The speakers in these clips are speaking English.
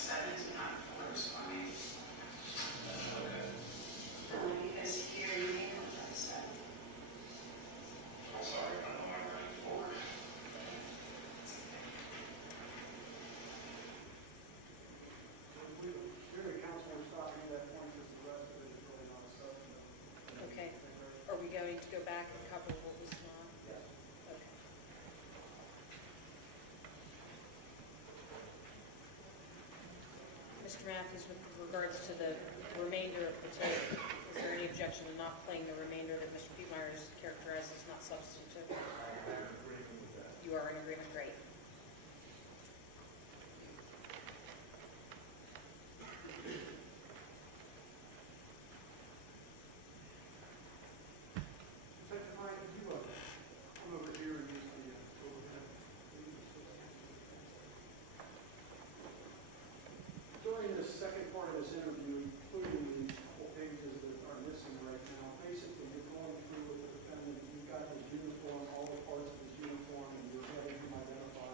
7 is not corresponding. Because here you may have done 7. I'm sorry, I know I'm running forward. Really, council will stop me at that point because the rest of it is really not a substantive. Okay. Are we going to go back and cover what was not? Yes. Okay. Mr. Matthews, with regards to the remainder of the tape, is there any objection to not playing the remainder that Mr. Pietmeyer has characterized as not substantive? I'm in agreement with that. You are in agreement, great. Testifying to you, I'm over here and use the overhead. During the second part of this interview, including the couple pages that are missing right now, basically you're going through with the defendant, you've got his uniform, all the parts of his uniform, and you're having him identify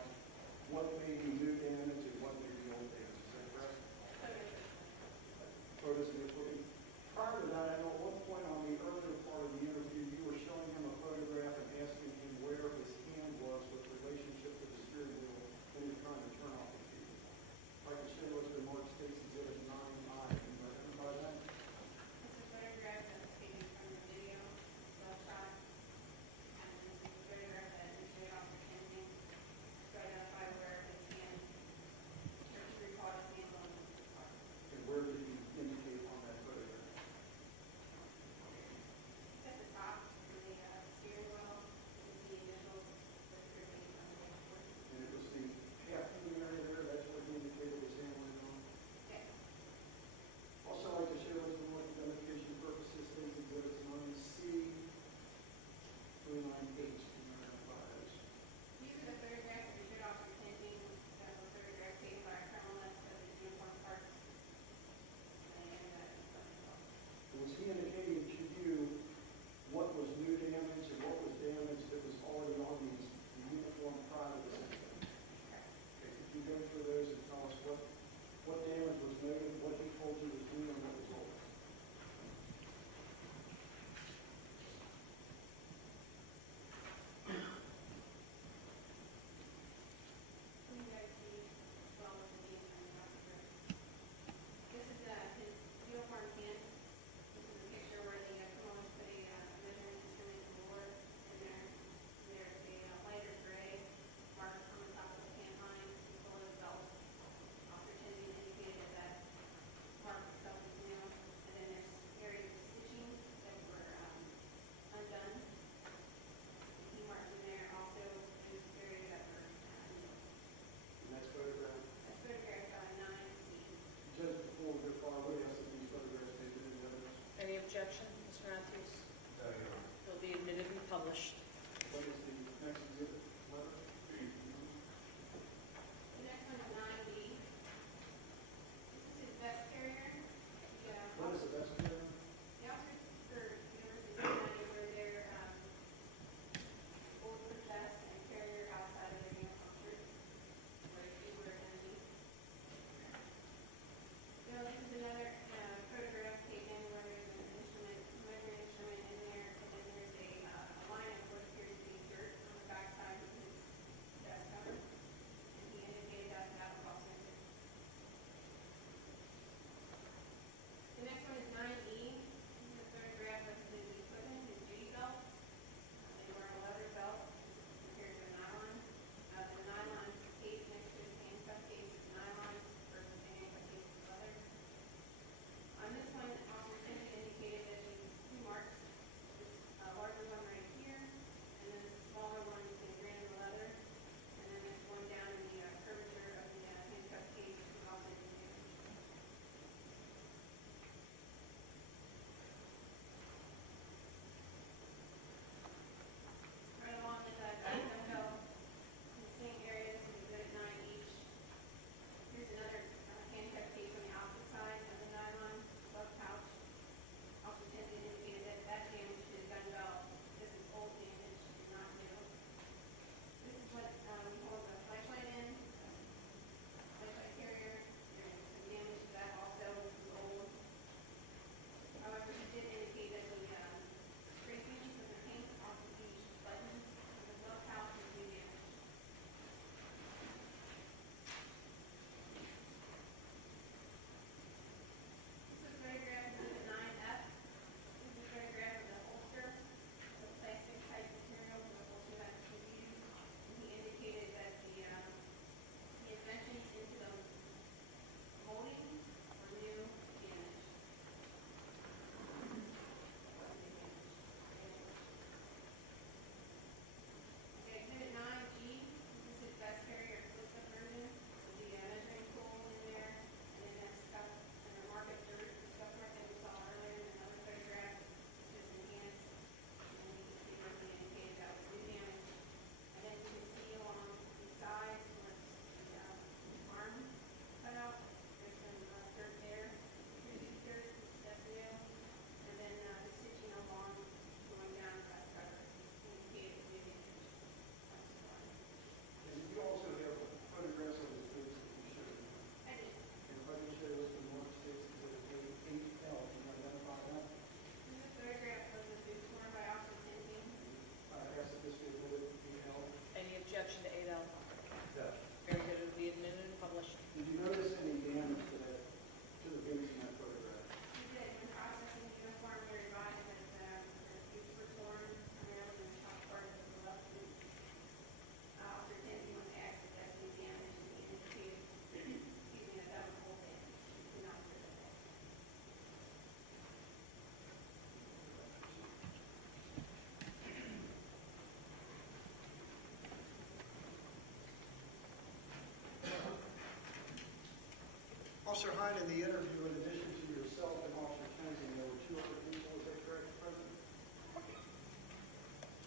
Officer Hine, in the interview, in addition to yourself and Officer Tenzing, there were 2 other people, is that correct, President?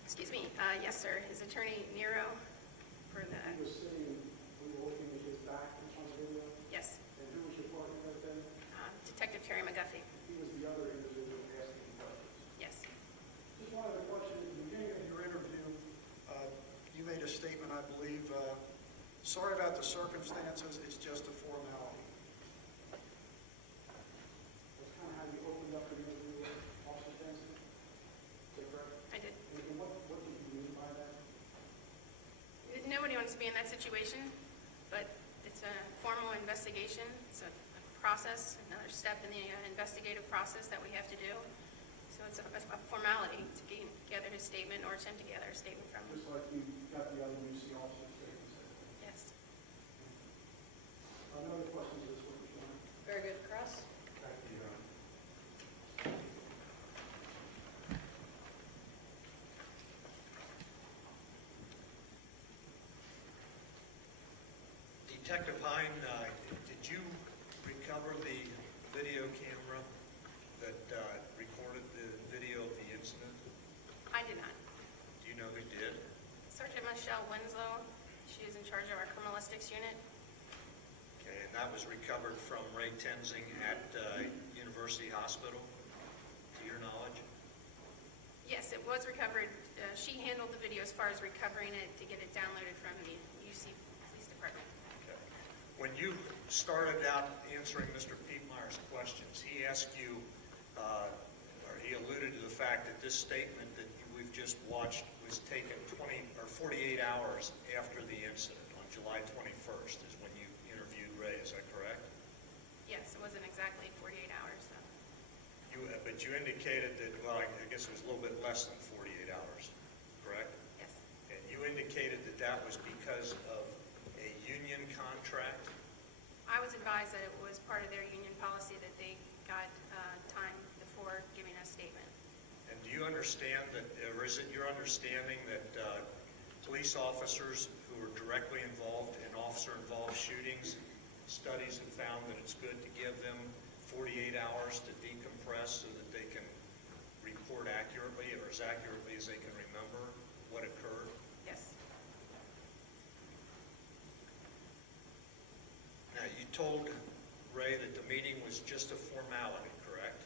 Excuse me, yes, sir. His attorney, Nero, for the, He was sitting, we were looking at his back on the video, yes, and who was your partner right then? Detective Terry McGuffey, He was the other individual asking questions. yes. Just one other question. At the beginning of your interview, you made a statement, I believe, sorry about the circumstances, it's just a formality. That's kind of how you opened up the interview with Officer Benson? Is that correct? I did. And what did you mean by that? Nobody wants to be in that situation, but it's a formal investigation. It's a process, another step in the investigative process that we have to do. So it's a formality to get together his statement or attempt to gather a statement from him. Just like you got the other UC officers statements. Yes. No other questions this witness, Your Honor? Very good. Cross? Thank you, Your Honor. Detective Hine, did you recover the video camera that recorded the video of the incident? I did not. Do you know who did? Sergeant Michelle Winslow, she is in charge of our criminalistics unit. Okay, and that was recovered from Ray Tenzing at University Hospital, to your knowledge? Yes, it was recovered. She handled the video as far as recovering it to get it downloaded from the UC Police Department. Okay. When you started out answering Mr. Pietmeyer's questions, he asked you, or he alluded to the fact that this statement that we've just watched was taken 20 or 48 hours after the incident on July 21st is when you interviewed Ray, is that correct? Yes, it wasn't exactly 48 hours, though. But you indicated that, well, I guess it was a little bit less than 48 hours, correct? Yes. And you indicated that that was because of a union contract? I was advised that it was part of their union policy that they got time before giving a statement. And do you understand that, or is it your understanding that police officers who are directly involved in officer-involved shootings, studies have found that it's good to give them 48 hours to decompress so that they can report accurately, or as accurately as they can remember what occurred? Yes. Now, you told Ray that the meeting was just a formality, correct?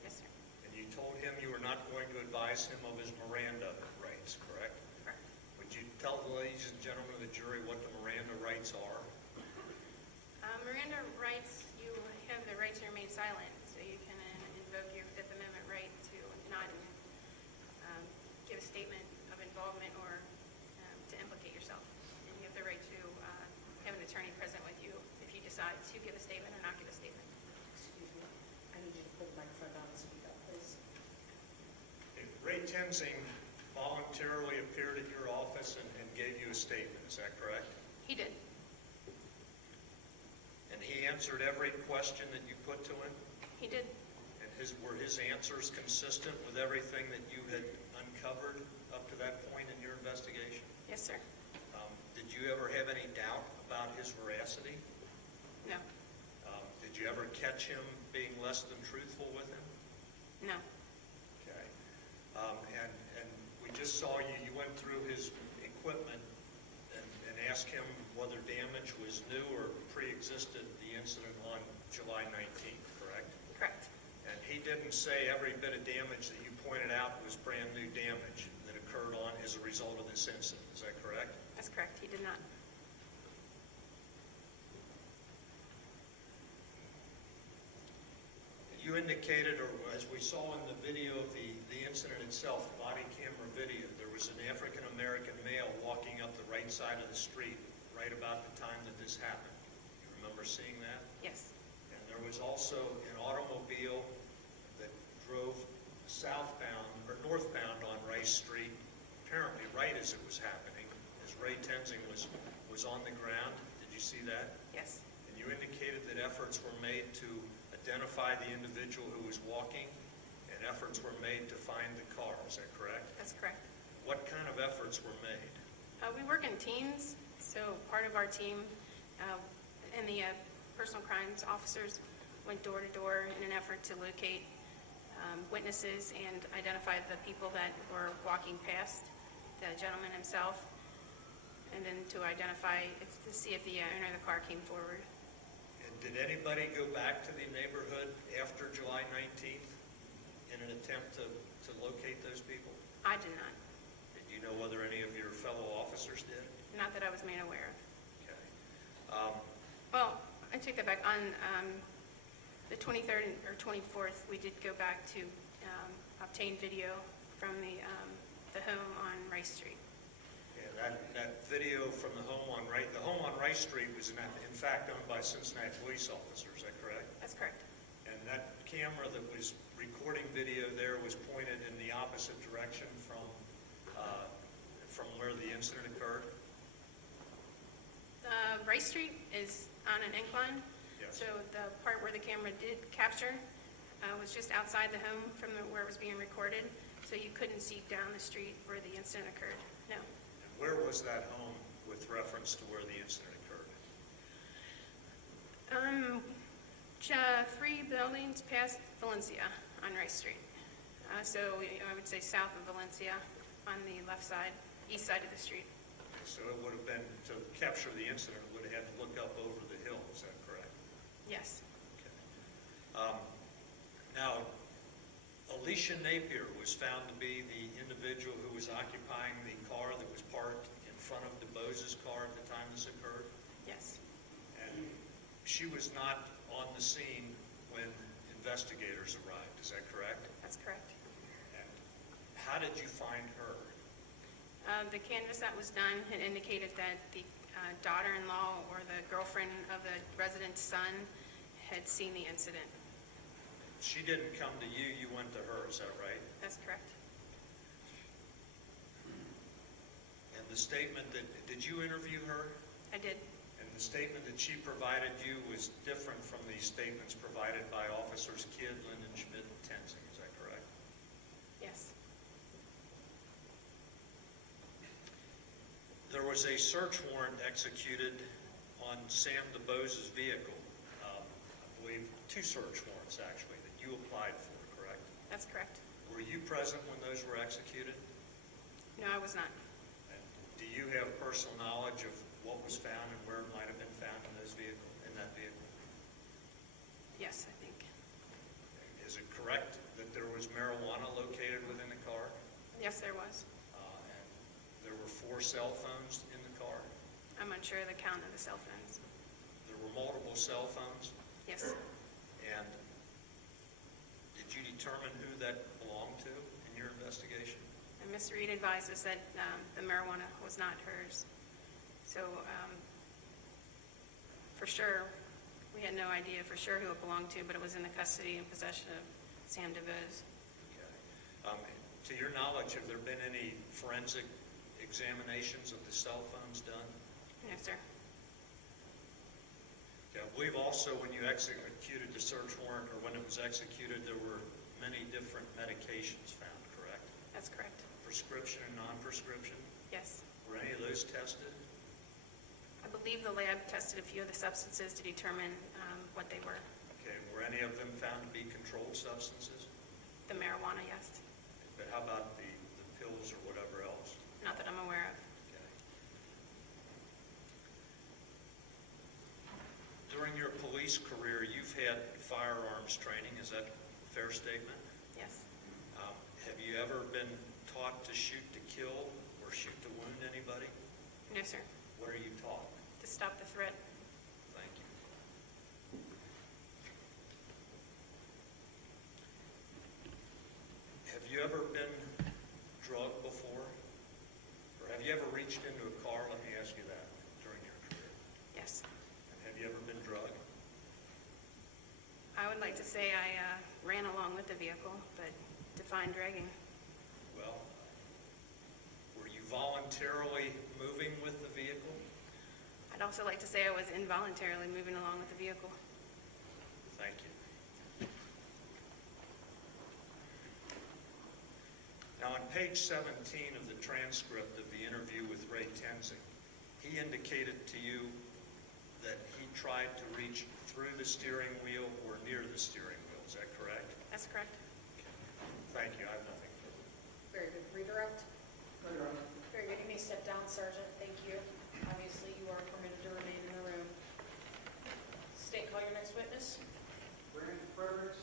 Yes, sir. And you told him you were not going to advise him of his Miranda rights, correct? Correct. Would you tell the ladies and gentlemen of the jury what the Miranda rights are? Miranda rights, you have the right to remain silent, so you can invoke your Fifth Amendment right to not give a statement of involvement or to implicate yourself. And you have the right to have an attorney present with you if you decide to give a statement or not give a statement. Excuse me. I need you to put the microphone down and speak up, please. If Ray Tenzing voluntarily appeared at your office and gave you a statement, is that correct? He did. And he answered every question that you put to him? He did. And were his answers consistent with everything that you had uncovered up to that point in your investigation? Yes, sir. Did you ever have any doubt about his veracity? No. Did you ever catch him being less than truthful with him? No. Okay. And we just saw you went through his equipment and asked him whether damage was new or pre-existed the incident on July 19th, correct? Correct. And he didn't say every bit of damage that you pointed out was brand new damage that occurred on as a result of this incident, is that correct? That's correct. He did not. You indicated, or as we saw in the video of the incident itself, the body camera video, there was an African-American male walking up the right side of the street right about the time that this happened. You remember seeing that? Yes. And there was also an automobile that drove southbound or northbound on Rice Street, apparently right as it was happening, as Ray Tenzing was on the ground. Did you see that? Yes. And you indicated that efforts were made to identify the individual who was walking, and efforts were made to find the car. Is that correct? That's correct. What kind of efforts were made? We work in teams, so part of our team in the personal crimes officers went door to door in an effort to locate witnesses and identify the people that were walking past the gentleman himself, and then to see if the owner of the car came forward. And did anybody go back to the neighborhood after July 19th in an attempt to locate those people? I did not. Did you know whether any of your fellow officers did? Not that I was made aware of. Okay. Well, I take that back. On the 23rd or 24th, we did go back to obtain video from the home on Rice Street. Yeah, that video from the home on Rice Street was in fact owned by Cincinnati police officers, is that correct? That's correct. And that camera that was recording video there was pointed in the opposite direction from where the incident occurred? Rice Street is on an incline. Yes. So the part where the camera did capture was just outside the home from where it was being recorded, so you couldn't see down the street where the incident occurred. No. And where was that home with reference to where the incident occurred? 3 buildings past Valencia on Rice Street. So I would say south of Valencia on the left side, east side of the street. So it would have been, to capture the incident, would have had to look up over the hill, is that correct? Yes. Okay. Now, Alicia Napier was found to be the individual who was occupying the car that was parked in front of DeBose's car at the time this occurred? Yes. And she was not on the scene when investigators arrived, is that correct? That's correct. And how did you find her? The canvass that was done had indicated that the daughter-in-law or the girlfriend of the resident's son had seen the incident. She didn't come to you, you went to her, is that right? That's correct. And the statement did you interview her? I did. And the statement that she provided you was different from the statements provided by Officers Kidd, Linden, Schmidt, and Tenzing, is that correct? Yes. There was a search warrant executed on Sam DeBose's vehicle. I believe 2 search warrants, actually, that you applied for, correct? That's correct. Were you present when those were executed? No, I was not. And do you have personal knowledge of what was found and where it might have been found in that vehicle? Yes, I think. Is it correct that there was marijuana located within the car? Yes, there was. And there were 4 cell phones in the car? I'm unsure of the count of the cell phones. There were multiple cell phones? Yes. And did you determine who that belonged to in your investigation? And Ms. Reed advised us that the marijuana was not hers. So for sure, we had no idea for sure who it belonged to, but it was in the custody and possession of Sam DeBose. Okay. To your knowledge, have there been any forensic examinations of the cell phones done? No, sir. Okay. I believe also when you executed the search warrant, or when it was executed, there were many different medications found, correct? That's correct. Prescription and non-prescription? Yes. Were any of those tested? I believe the lab tested a few of the substances to determine what they were. Okay. Were any of them found to be controlled substances? The marijuana, yes. But how about the pills or whatever else? Not that I'm aware of. Okay. During your police career, you've had firearms training. Is that a fair statement? Yes. Have you ever been taught to shoot to kill or shoot to wound anybody? No, sir. What are you taught? To stop the threat. Thank you. Have you ever been drugged before? Or have you ever reached into a car? Let me ask you that during your career. Yes. And have you ever been drugged? I would like to say I ran along with the vehicle, but define dragging. Well, were you voluntarily moving with the vehicle? I'd also like to say I was involuntarily moving along with the vehicle. Thank you. Now, on page 17 of the transcript of the interview with Ray Tenzing, he indicated to you that he tried to reach through the steering wheel or near the steering wheel. Is that correct? That's correct. Thank you. I have nothing further. Very good. Redirect? Very good. You may step down, Sergeant. Thank you. Obviously, you are permitted to remain in the room. State, call your next witness. Brandon Fredericks.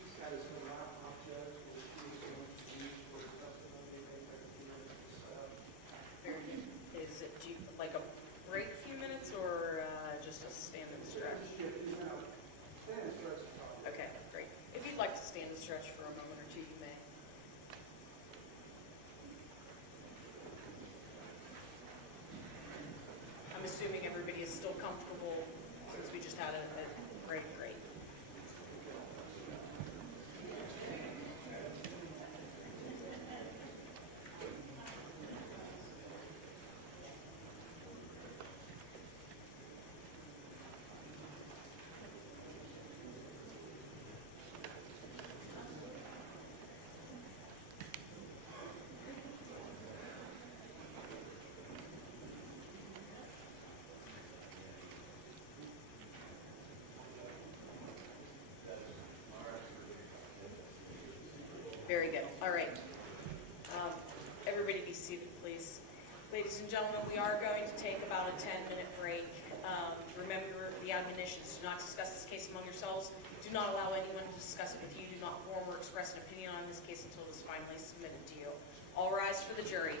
He's got his own laptop, Judge, which he is going to use for the testimony made by the minutes to set up. Very good. Is it like a break few minutes or just a stand and stretch? Stand and stretch the top. Okay, great. If you'd like to stand and stretch for a moment or two, you may. I'm assuming everybody is still comfortable since we just had a break. Great. Very good. All right. Everybody be seated, please. Ladies and gentlemen, we are going to take about a 10-minute break. Remember the admonitions. Do not discuss this case among yourselves. Do not allow anyone to discuss it with you. Do not form or express an opinion on this case until it is finally submitted to you. All rise for the jury.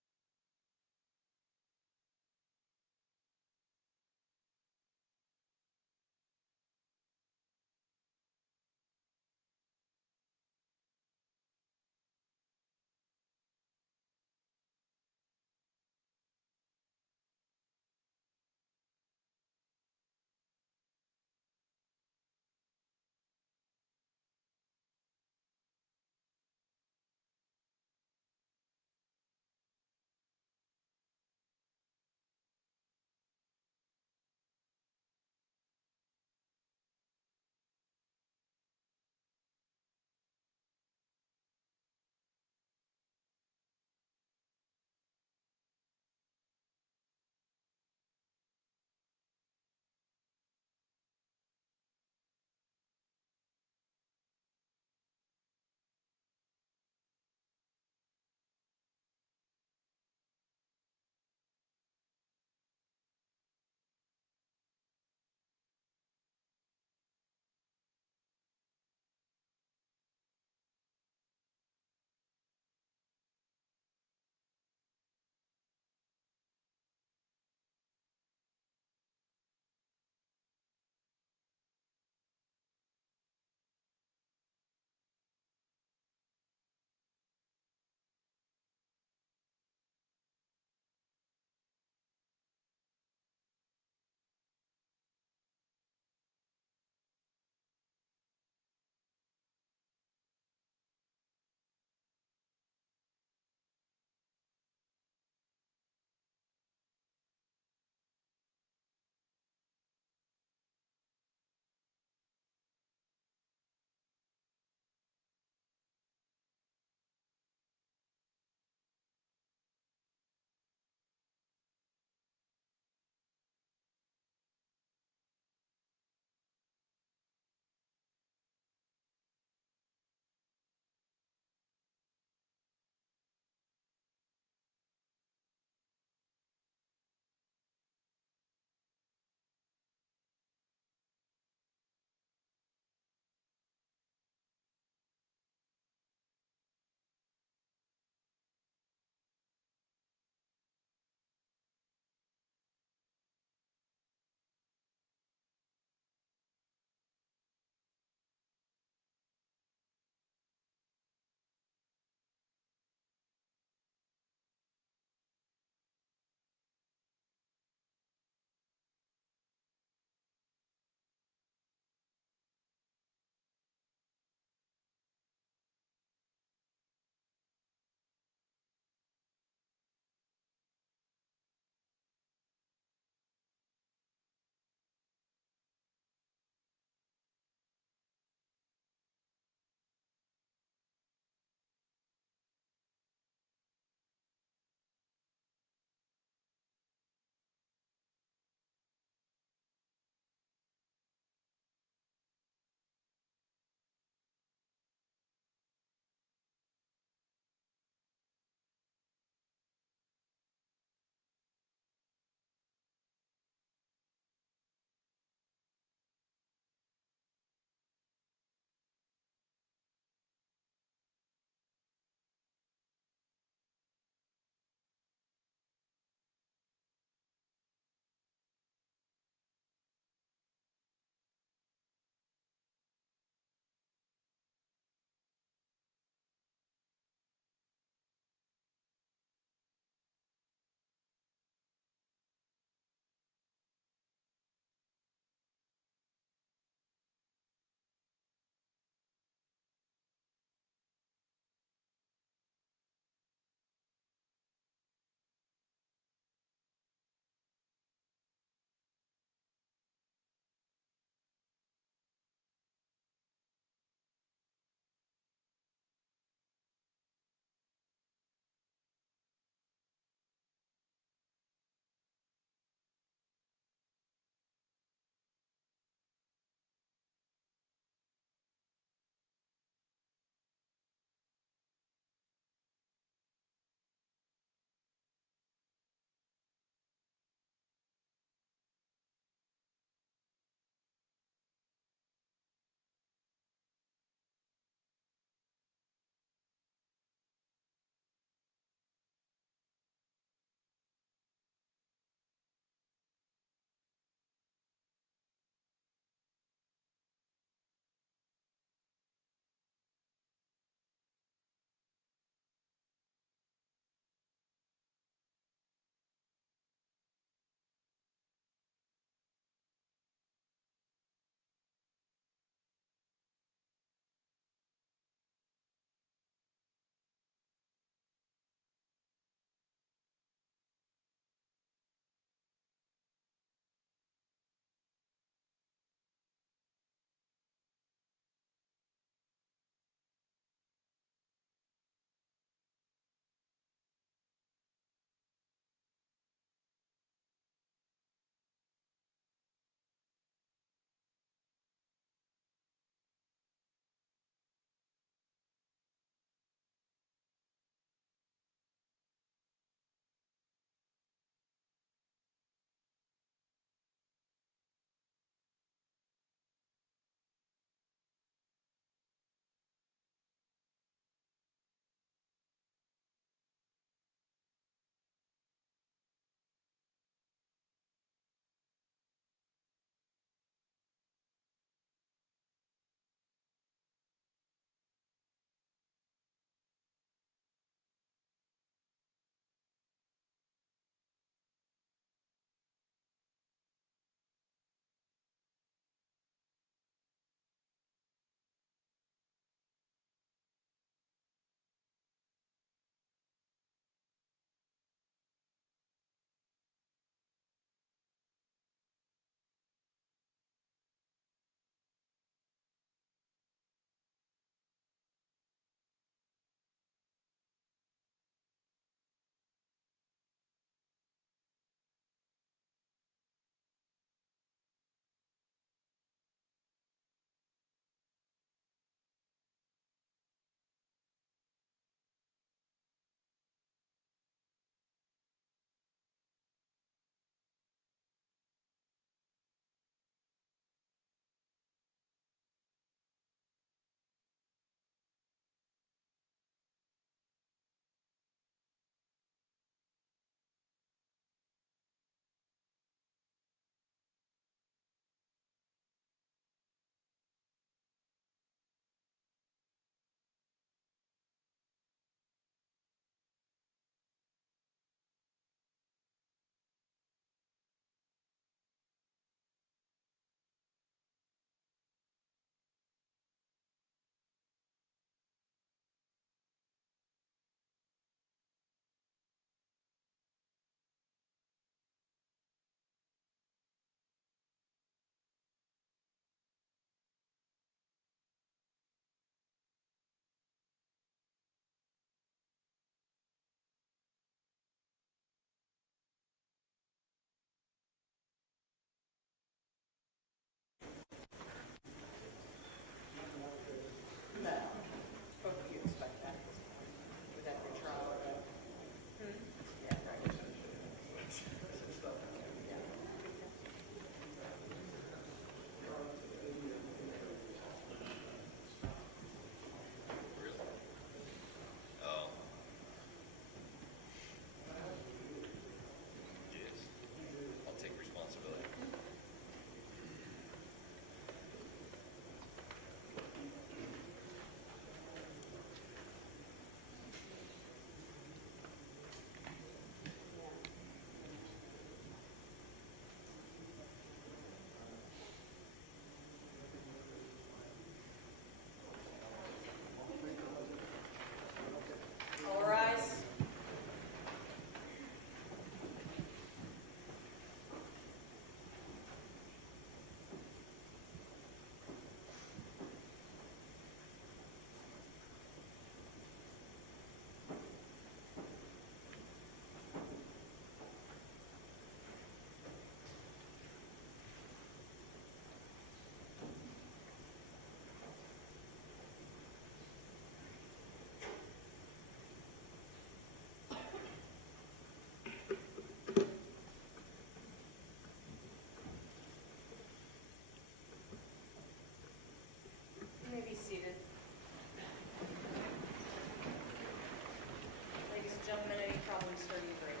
starting to break.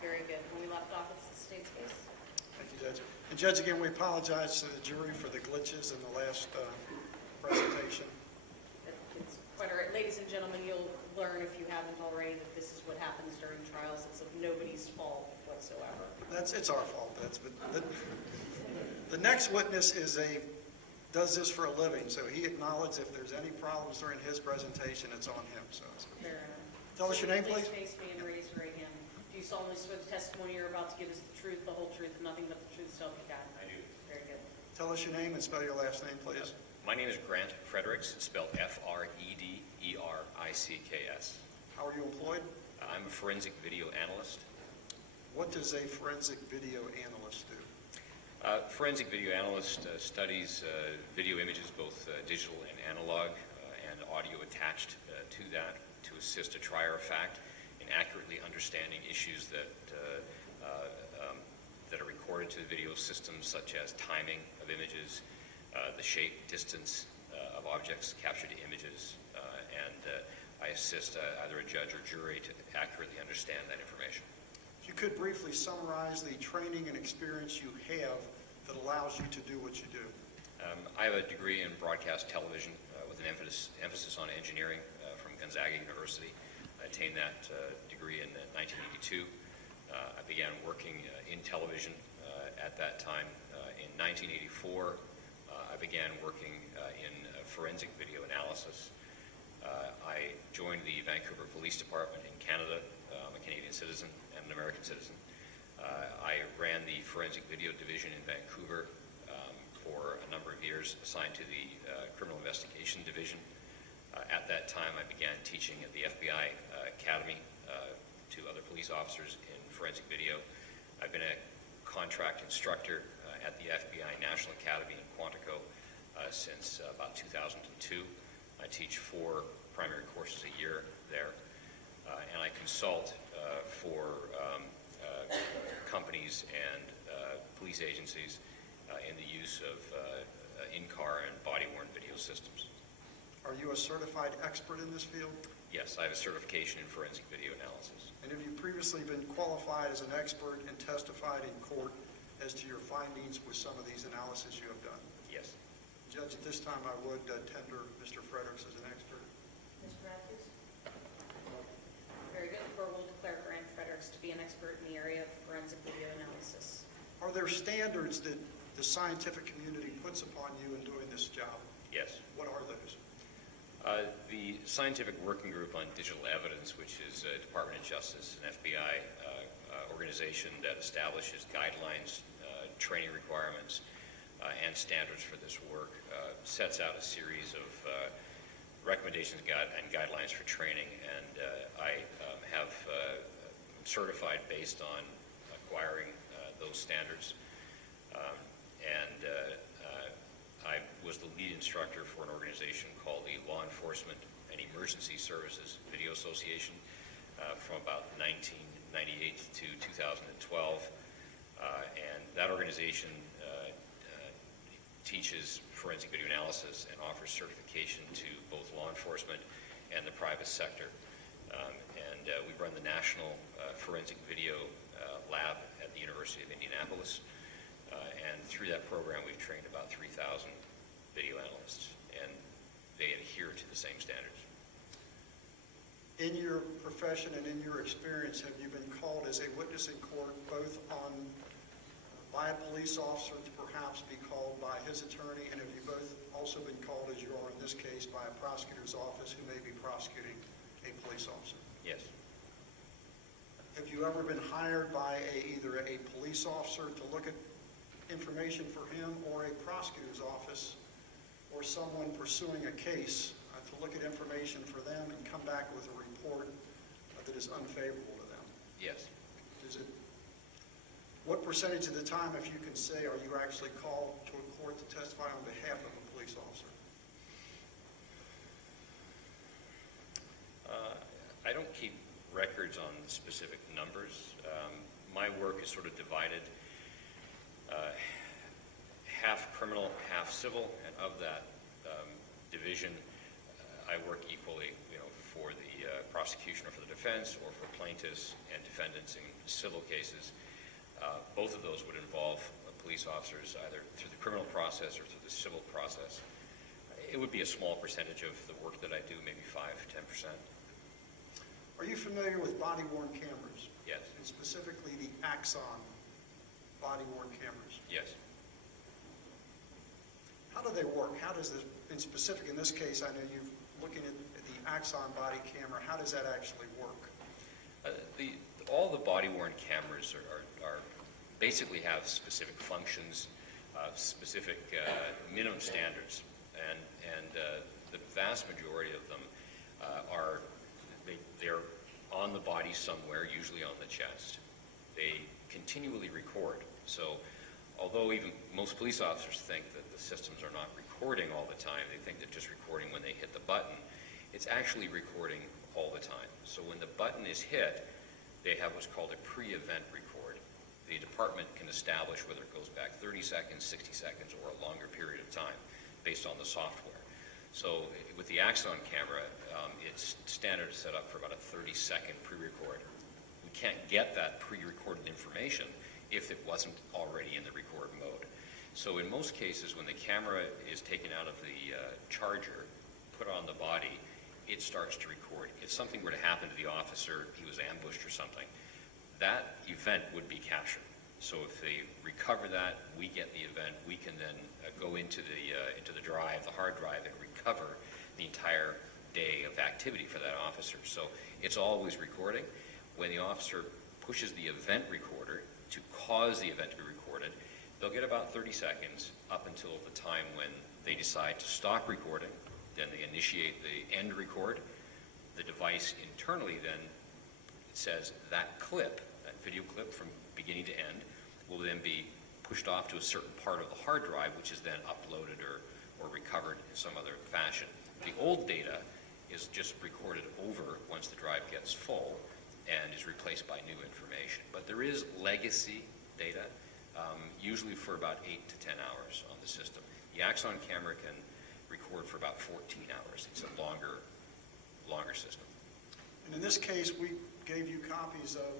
Very good. When we left off, it's the state's case. Thank you, Judge. And Judge, again, we apologize to the jury for the glitches in the last presentation. It's quite all right. Ladies and gentlemen, you'll learn, if you haven't already, that this is what happens during trials. It's of nobody's fault whatsoever. It's our fault, but the next witness does this for a living, so he acknowledged if there's any problems during his presentation, it's on him, so. Fair enough. Tell us your name, please. Please face me and raise your right hand. Do you solemnly swear the testimony you're about to give is the truth, the whole truth, and nothing but the truth, so help you God? I do. Very good. Tell us your name and spell your last name, please. My name is Grant Fredericks, spelled F-R-E-D-E-R-I-C-K-S. How are you employed? I'm a forensic video analyst. What does a forensic video analyst do? Forensic video analyst studies video images, both digital and analog, and audio attached to that to assist a trier of fact in accurately understanding issues that are recorded to the video systems, such as timing of images, the shape, distance of objects captured to images, and I assist either a judge or jury to accurately understand that information. If you could briefly summarize the training and experience you have that allows you to do what you do. I have a degree in broadcast television with an emphasis on engineering from Gonzaga University. I attained that degree in 1982. I began working in television at that time. In 1984, I began working in forensic video analysis. I joined the Vancouver Police Department in Canada. I'm a Canadian citizen and an American citizen. I ran the forensic video division in Vancouver for a number of years, assigned to the criminal investigation division. At that time, I began teaching at the FBI Academy to other police officers in forensic video. I've been a contract instructor at the FBI National Academy in Quantico since about 2002. I teach 4 primary courses a year there, and I consult for companies and police agencies in the use of in-car and body-worn video systems. Are you a certified expert in this field? Yes, I have a certification in forensic video analysis. And have you previously been qualified as an expert and testified in court as to your findings with some of these analyses you have done? Yes. Judge, at this time, I would tender Mr. Fredericks as an expert. Mr. Matthews? Very good. The court will declare Grant Fredericks to be an expert in the area of forensic video analysis. Are there standards that the scientific community puts upon you in doing this job? Yes. What are those? The Scientific Working Group on Digital Evidence, which is a Department of Justice and FBI organization that establishes guidelines, training requirements, and standards for this work, sets out a series of recommendations and guidelines for training, and I have certified based on acquiring those standards. I was the lead instructor for an organization called the Law Enforcement and Emergency Services Video Association from about 1998 to 2012. And that organization teaches forensic video analysis and offers certification to both law enforcement and the private sector. We run the National Forensic Video Lab at the University of Indianapolis. And through that program, we've trained about 3,000 video analysts, and they adhere to the same standards. In your profession and in your experience, have you been called as a witness in court, both by a police officer to perhaps be called by his attorney, and have you both also been called, as you are in this case, by a prosecutor's office who may be prosecuting a police officer? Yes. Have you ever been hired by either a police officer to look at information for him, or a prosecutor's office, or someone pursuing a case to look at information for them and come back with a report that is unfavorable to them? Yes. What percentage of the time, if you can say, are you actually called to a court to testify on behalf of a police officer? I don't keep records on specific numbers. My work is sort of divided half criminal, half civil, and of that division, I work equally, for the prosecution or for the defense, or for plaintiffs and defendants in civil cases. Both of those would involve police officers either through the criminal process or through the civil process. It would be a small percentage of the work that I do, maybe 5-10%. Are you familiar with body-worn cameras? Yes. And specifically the Axon body-worn cameras? Yes. How do they work? How does this, in specific, in this case, I know you're looking at the Axon body camera. How does that actually work? All the body-worn cameras are basically have specific functions, specific minimum standards, and the vast majority of them they're on the body somewhere, usually on the chest. They continually record. So although even most police officers think that the systems are not recording all the time, they think they're just recording when they hit the button, it's actually recording all the time. So when the button is hit, they have what's called a pre-event record. The department can establish whether it goes back 30 seconds, 60 seconds, or a longer period of time based on the software. So with the Axon camera, it's standard set up for about a 30-second pre-record. We can't get that pre-recorded information if it wasn't already in the record mode. So in most cases, when the camera is taken out of the charger, put on the body, it starts to record. If something were to happen to the officer, he was ambushed or something, that event would be captured. So if they recover that, we get the event, we can then go into the drive, the hard drive, and recover the entire day of activity for that officer. So it's always recording. When the officer pushes the event recorder to cause the event to be recorded, they'll get about 30 seconds up until the time when they decide to stop recording. Then they initiate the end record. The device internally then says that clip, that video clip from beginning to end, will then be pushed off to a certain part of the hard drive, which is then uploaded or recovered in some other fashion. The old data is just recorded over once the drive gets full and is replaced by new information. But there is legacy data, usually for about 8 to 10 hours on the system. The Axon camera can record for about 14 hours. It's a longer system. And in this case, we gave you copies of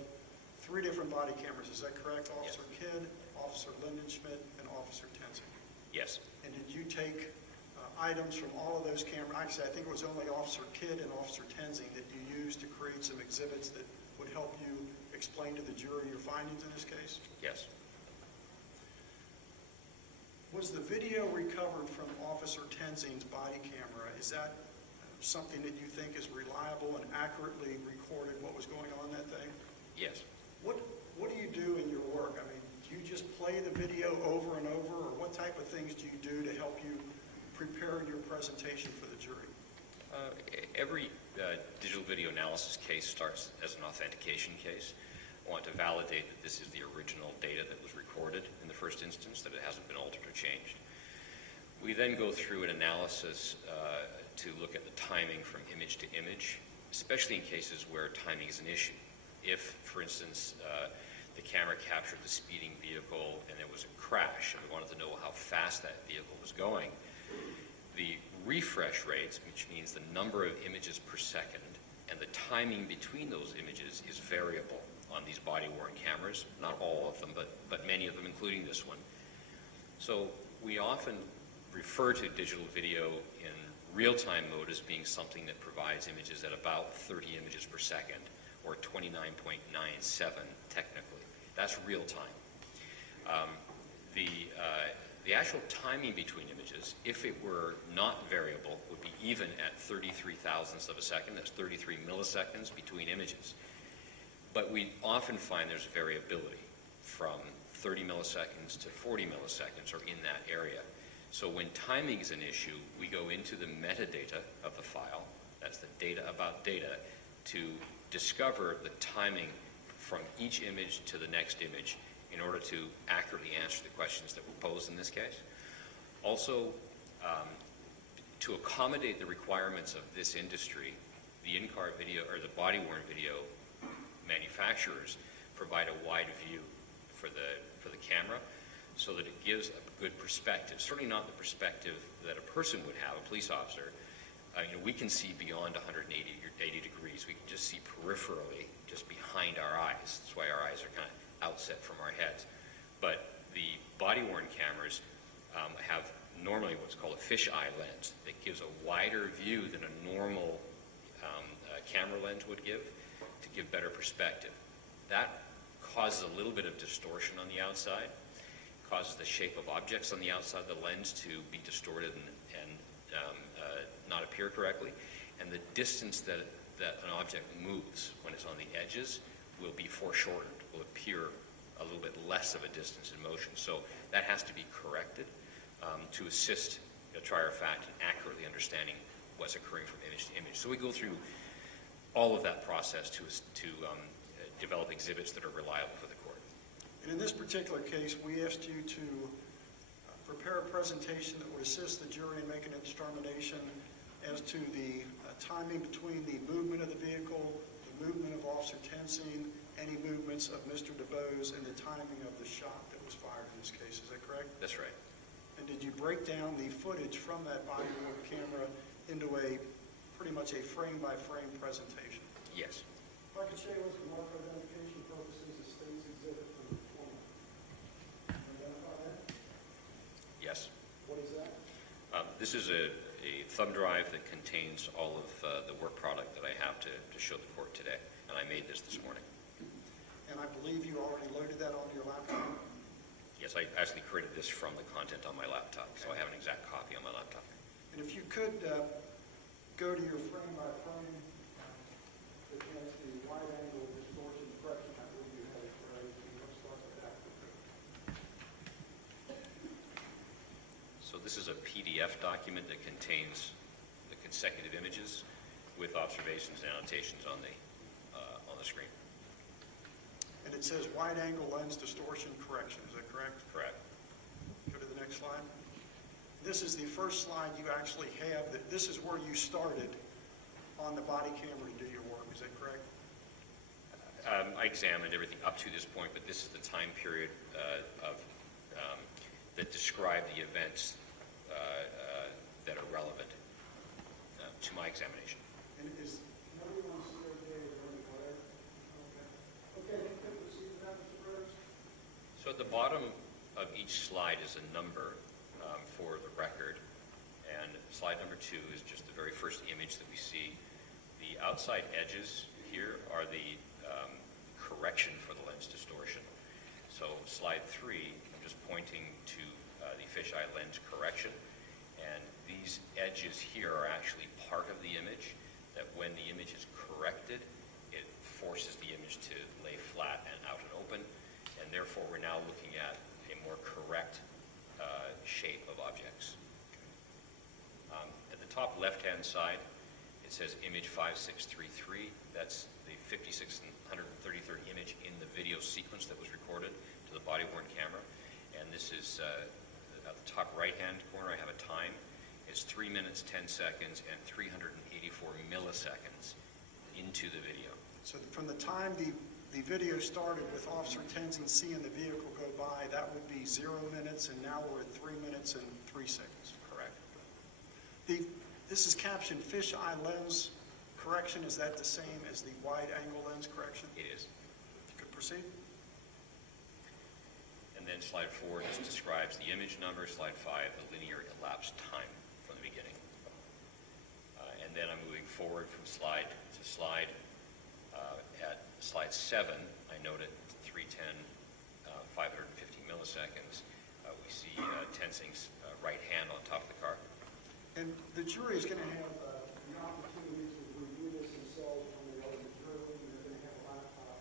3 different body cameras. Is that correct? Officer Kidd, Officer Lindenschmidt, and Officer Tenzing. Yes. And did you take items from all of those cameras? Actually, I think it was only Officer Kidd and Officer Tenzing that you used to create some exhibits that would help you explain to the jury your findings in this case? Yes. Was the video recovered from Officer Tenzing's body camera, is that something that you think is reliable and accurately recorded what was going on in that thing? Yes. What do you do in your work? I mean, do you just play the video over and over, or what type of things do you do to help you prepare your presentation for the jury? Every digital video analysis case starts as an authentication case. I want to validate that this is the original data that was recorded in the first instance, that it hasn't been altered or changed. We then go through an analysis to look at the timing from image to image, especially in cases where timing is an issue. If, for instance, the camera captured the speeding vehicle and there was a crash and we wanted to know how fast that vehicle was going, the refresh rates, which means the number of images per second, and the timing between those images is variable on these body-worn cameras. Not all of them, but many of them, including this one. So we often refer to digital video in real-time mode as being something that provides images at about 30 images per second, or 29.97 technically. That's real time. The actual timing between images, if it were not variable, would be even at 33 thousandths of a second. That's 33 milliseconds between images. But we often find there's variability from 30 milliseconds to 40 milliseconds, or in that area. So when timing is an issue, we go into the metadata of the file, that's the data about data, to discover the timing from each image to the next image in order to accurately answer the questions that were posed in this case. Also, to accommodate the requirements of this industry, the in-car video, or the body-worn video manufacturers provide a wide view for the camera so that it gives a good perspective. Certainly not the perspective that a person would have, a police officer, we can see beyond 180 degrees. We can just see peripherally, just behind our eyes. That's why our eyes are kind of outset from our heads. But the body-worn cameras have normally what's called a fisheye lens that gives a wider view than a normal camera lens would give, to give better perspective. That causes a little bit of distortion on the outside, causes the shape of objects on the outside of the lens to be distorted and not appear correctly, and the distance that an object moves when it's on the edges will be foreshortened, will appear a little bit less of a distance in motion. So that has to be corrected to assist a trier of fact in accurately understanding what's occurring from image to image. So we go through all of that process to develop exhibits that are reliable for the court. And in this particular case, we asked you to prepare a presentation that would assist the jury in making a determination as to the timing between the movement of the vehicle, the movement of Officer Tenzing, any movements of Mr. DuBose, and the timing of the shot that was fired in this case. Is that correct? That's right. And did you break down the footage from that body-worn camera into a pretty much a frame-by-frame presentation? Yes. If I could show you this for mark identification purposes, the state's exhibit from the 20. Identify that? Yes. What is that? This is a thumb drive that contains all of the work product that I have to show the court today, and I made this morning. And I believe you already loaded that onto your laptop? Yes, I actually created this from the content on my laptop, so I have an exact copy on my laptop. And if you could go to your frame-by-frame, that has the wide-angle distortion correction, I believe you have it right. Let's start with that. So this is a PDF document that contains the consecutive images with observations and annotations on the screen. And it says wide-angle lens distortion correction, is that correct? Correct. Go to the next slide. This is the first slide you actually have. This is where you started on the body camera to do your work, is that correct? I examined everything up to this point, but this is the time period that describe the events that are relevant to my examination. And is everyone still okay with running glare? Okay, you can proceed with that, Mr. Brooks. So at the bottom of each slide is a number for the record, and slide number 2 is just the very first image that we see. The outside edges here are the correction for the lens distortion. So slide 3, I'm just pointing to the fisheye lens correction, and these edges here are actually part of the image, that when the image is corrected, it forces the image to lay flat and out and open, and therefore we're now looking at a more correct shape of objects. At the top left-hand side, it says image 5633. That's the 56 and 133rd image in the video sequence that was recorded to the body-worn camera. And this is at the top right-hand corner, I have a time. It's 3 minutes, 10 seconds, and 384 milliseconds into the video. So from the time the video started with Officer Tenzing seeing the vehicle go by, that would be 0 minutes, and now we're at 3 minutes and 3 seconds. Correct. This is captioned fisheye lens correction. Is that the same as the wide-angle lens correction? It is. You could proceed. And then slide 4 just describes the image number. Slide 5, the linear elapsed time from the beginning. And then I'm moving forward from slide to slide. At slide 7, I note at 3:10, 550 milliseconds, we see Tenzing's right hand on top of the car. And the jury is going to have the opportunity to review this themselves when they are in the jury room, and they're going to have a laptop.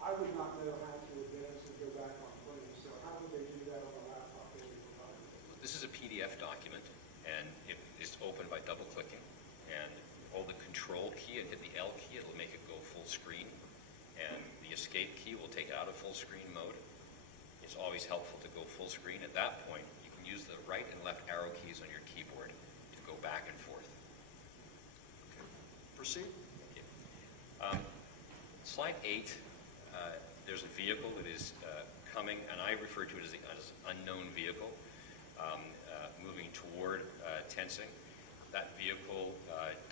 I would not know how to advance and go back on frame, so how would they do that on a laptop that we provide? This is a PDF document, and it is opened by double-clicking. And hold the Control key and hit the L key, it'll make it go full screen. And the Escape key will take it out of full screen mode. It's always helpful to go full screen. At that point, you can use the right and left arrow keys on your keyboard to go back and forth. Okay. Proceed. Slide 8, there's a vehicle that is coming, and I refer to it as unknown vehicle, moving toward Tenzing. That vehicle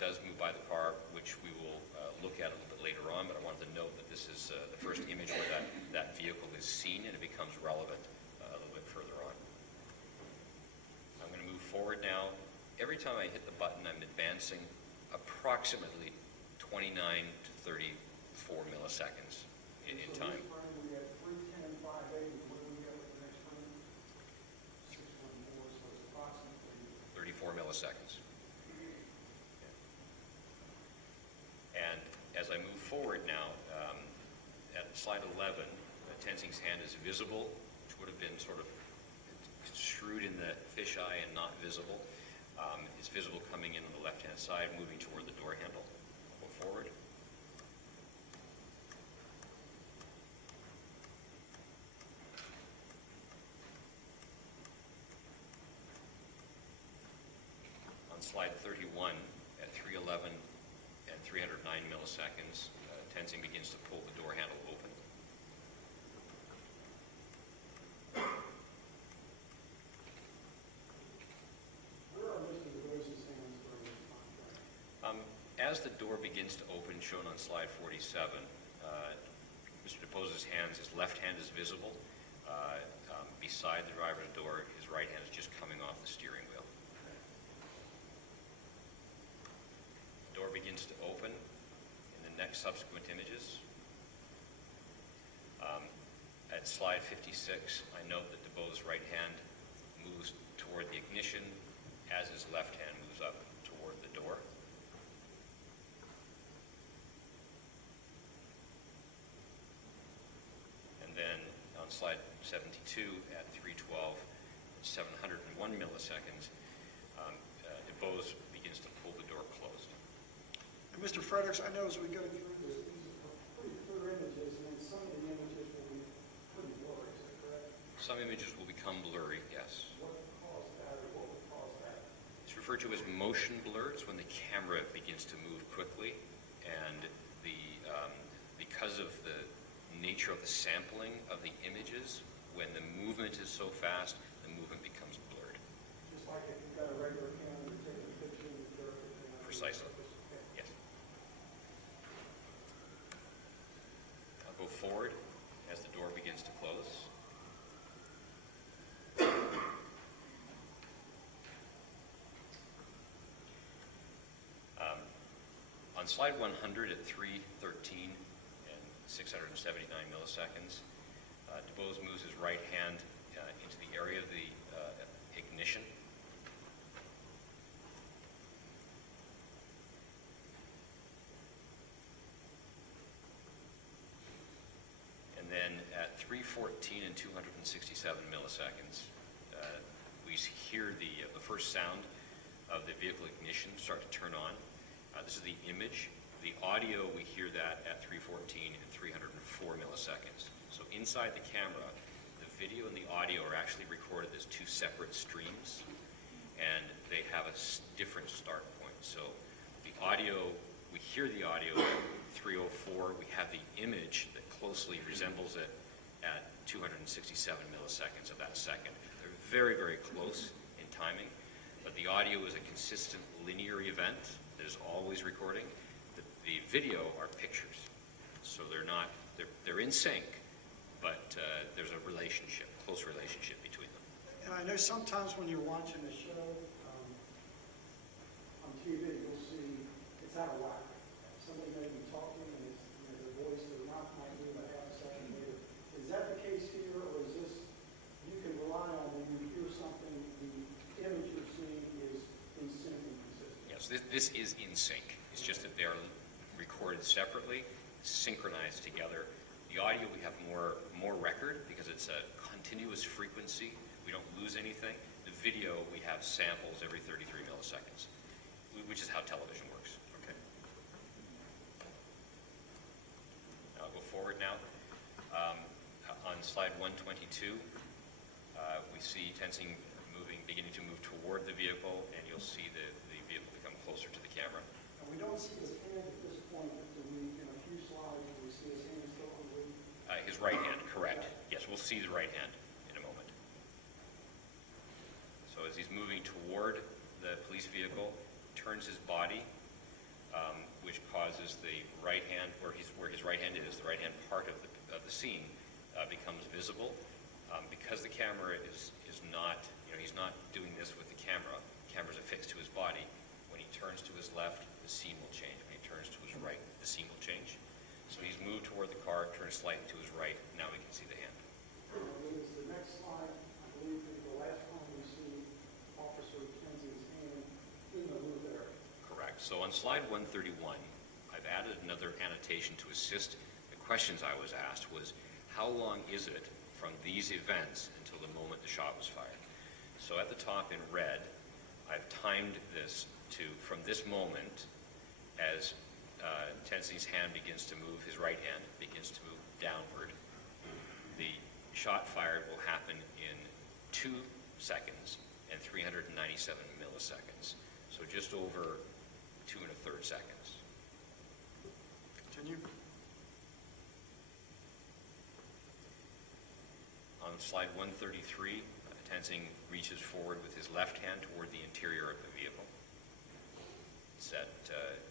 does move by the car, which we will look at a little bit later on, but I wanted to note that this is the first image where that vehicle is seen, and it becomes relevant a little bit further on. I'm going to move forward now. Every time I hit the button, I'm advancing approximately 29 to 34 milliseconds in So time. this frame, we had 310, 580, what do we get with the next frame? 614, so it's approximately 34 milliseconds. And as I move forward now, at slide 11, Tenzing's hand is visible, which would have been sort of construed in the fisheye and not visible. It's visible coming in on the left-hand side, moving toward the door handle. Go forward. On slide 31, at 311 and 309 milliseconds, Tenzing begins to pull the door handle open. Where are Mr. DeBose's hands during this time frame? As the door begins to open, shown on slide 47, Mr. DeBose's hands, his left hand is visible. Beside the driver's door, his right hand is just coming off the steering wheel. The door begins to open in the next subsequent images. At slide 56, I note that DeBose's right hand moves toward the ignition as his left hand moves up toward the door. And then on slide 72 at 312, 701 milliseconds, DeBose begins to pull the door closed. And Mr. Fredericks, I know as we go through this, these are pretty clear images, and then some of the images will be pretty blurry, is that correct? Some images will become blurry, yes. What caused that, or what would cause that? It's referred to as motion blur. It's when the camera begins to move quickly, and because of the nature of the sampling of the images, when the movement is so fast, the movement becomes blurred. Just like if you've got a regular camera, you're taking a picture and you're Precisely. Okay. Yes. I'll go forward as the door begins to close. On slide 100 at 313 and 679 milliseconds, DeBose moves his right hand into the area of the ignition. And then at 314 and 267 milliseconds, we hear the first sound of the vehicle ignition start to turn on. This is the image. The audio, we hear that at 314 and 304 milliseconds. So inside the camera, the video and the audio are actually recorded as two separate streams, and they have a different start point. So the audio, we hear the audio at 304. We have the image that closely resembles it at 267 milliseconds of that second. They're very, very close in timing, but the audio is a consistent linear event that is always recording. The video are pictures, so they're in sync, but there's a relationship, close relationship between them. And I know sometimes when you're watching a show on TV, you'll see it's out of whack. Somebody may be talking and it's, their voice, their mouth might move a half a second later. Is that the case here, or is this, you can rely on when you hear something, the image you're seeing is in sync and consistent? Yes, this is in sync. It's just that they're recorded separately, synchronized together. The audio we have more record because it's a continuous frequency. We don't lose anything. The video we have samples every 33 milliseconds, which is how television works. Okay. I'll go forward now. On slide 122, we see Tenzing beginning to move toward the vehicle, and you'll see the vehicle become closer to the camera. And we don't see his hand at this point, but in a few slides, we see his hand still on the lead. His right hand, correct. Yes, we'll see the right hand in a moment. So as he's moving toward the police vehicle, turns his body, which causes the right hand, where his right hand is, the right hand part of the scene becomes visible. Because the camera is not, he's not doing this with the camera. The camera's affixed to his body. When he turns to his left, the scene will change. When he turns to his right, the scene will change. So he's moved toward the car, turns slightly to his right. Now we can see the hand. Is the next slide, I believe, is the last one we see Officer Kenzie's hand in the move area. Correct. So on slide 131, I've added another annotation to assist the questions I was asked was, how long is it from these events until the moment the shot was fired? So at the top in red, I've timed this to, from this moment, as Tenzing's hand begins to move, his right hand begins to move downward, the shot fired will happen in 2 seconds and 397 milliseconds. So just over 2 1/3 seconds. Continue. On slide 133, Tenzing reaches forward with his left hand toward the interior of the vehicle. It's at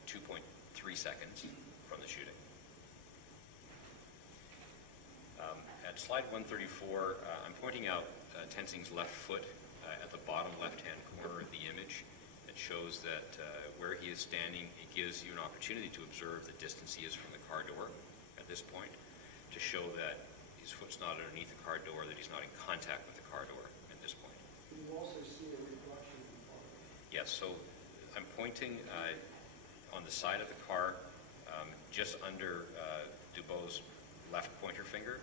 2.3 seconds from the shooting. At slide 134, I'm pointing out Tenzing's left foot at the bottom left-hand corner of the image. It shows that where he is standing, it gives you an opportunity to observe the distance he is from the car door at this point, to show that his foot's not underneath the car door, that he's not in contact with the car door at this point. You also see a reflection in the car. Yes, so I'm pointing on the side of the car, just under Dubos's left pointer finger.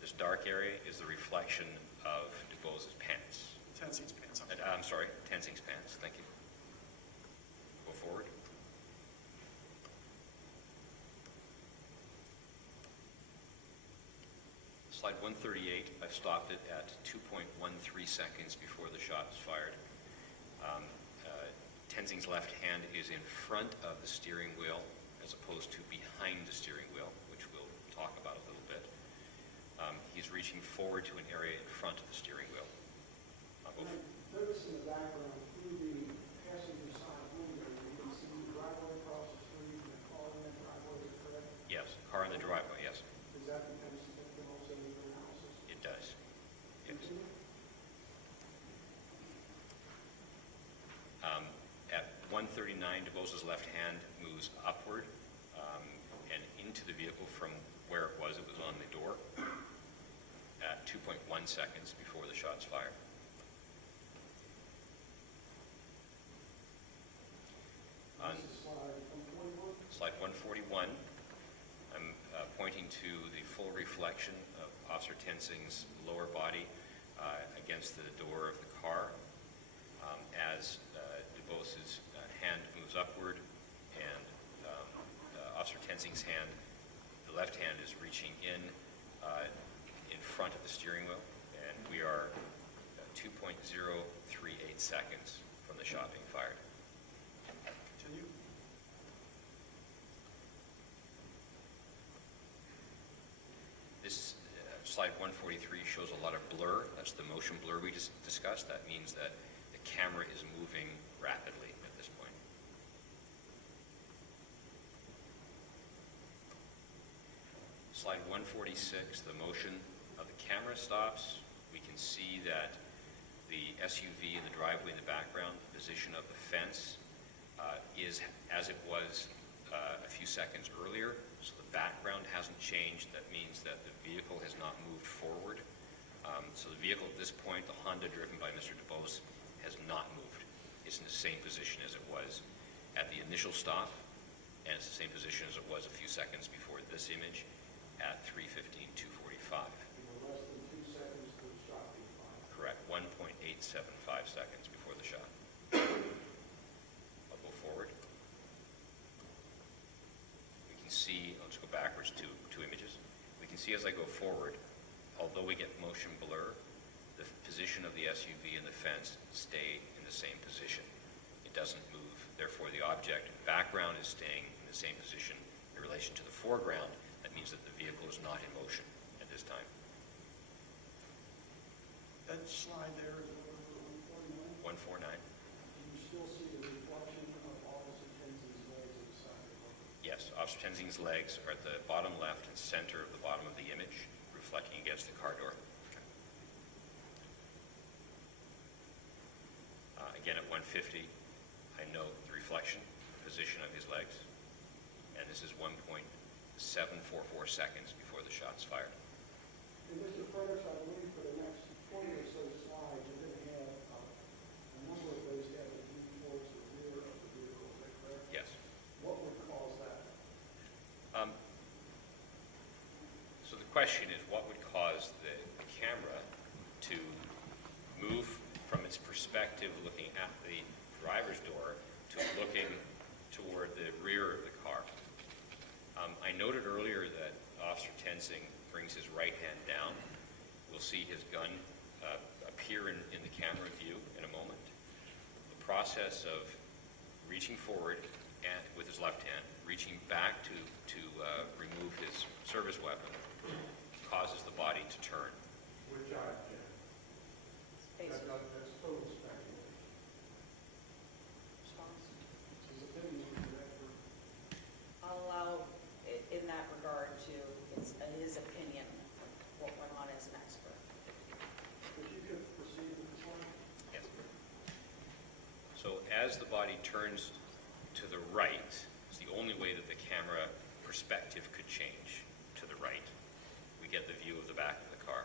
This dark area is the reflection of Dubos's pants. Tenzing's pants. I'm sorry, Tenzing's pants. Thank you. Go forward. Slide 138, I've stopped it at 2.13 seconds before the shot was fired. Tenzing's left hand is in front of the steering wheel as opposed to behind the steering wheel, which we'll talk about a little bit. He's reaching forward to an area in front of the steering wheel. Notice in the background, through the passenger side window, you can see the driveway across the street and the car in the driveway, is that correct? Yes, car in the driveway, yes. Is that the kind of significant also in your analysis? It does. Yes. Continue. At 139, DeBose's left hand moves upward and into the vehicle from where it was on the door at 2.1 seconds before the shot's fired. On This is slide 141. slide 141, I'm pointing to the full reflection of Officer Tenzing's lower body against the door of the car as DeBose's hand moves upward, and Officer Tenzing's hand, the left hand, is reaching in front of the steering wheel, and we are 2.038 seconds from the shot being fired. Continue. This slide 143 shows a lot of blur. That's the motion blur we just discussed. That means that the camera is moving rapidly at this point. Slide 146, the motion of the camera stops. We can see that the SUV in the driveway in the background, the position of the fence, is as it was a few seconds earlier. So the background hasn't changed. That means that the vehicle has not moved forward. So the vehicle at this point, the Honda driven by Mr. DeBose, has not moved. It's in the same position as it was at the initial stop, and it's the same position as it was a few seconds before this image at 3:15:245. Less than 2 seconds to the shot being fired. Correct, 1.875 seconds before the shot. I'll go forward. We can see, let's go backwards two images. We can see as I go forward, although we get motion blur, the position of the SUV and the fence stay in the same position. It doesn't move. Therefore, the object background is staying in the same position in relation to the foreground. That means that the vehicle is not in motion at this time. That slide there is 149. over 149. Do you still see the reflection of Yes, Officer Tenzing's legs are at the bottom left and center of the bottom of the image, reflecting against the car door. Again, at 150, I note the reflection, position of his legs, and this is 1.744 seconds before the shot's fired. And Mr. Frederick, I believe for the next 20 or so slides, you're going to have a number of those have a view towards the rear of the vehicle, is that correct? Yes. What would cause that? So the question is, what would cause the camera to move from its perspective looking at the driver's door to looking toward the rear of the car? I noted earlier that Officer Tenzing brings his right hand down. We'll see his gun appear in the camera view in a moment. The process of reaching forward and with his left hand, reaching back to remove his service weapon, causes the body to turn. Which I object. Basically, That's total speculation. response. His opinion is correct. I'll allow it in that regard to, it's his opinion, what went on as an expert. If you could proceed with the slide. Yes. So as the body turns to the right, it's the only way that the camera perspective could change to the right. We get the view of the back of the car.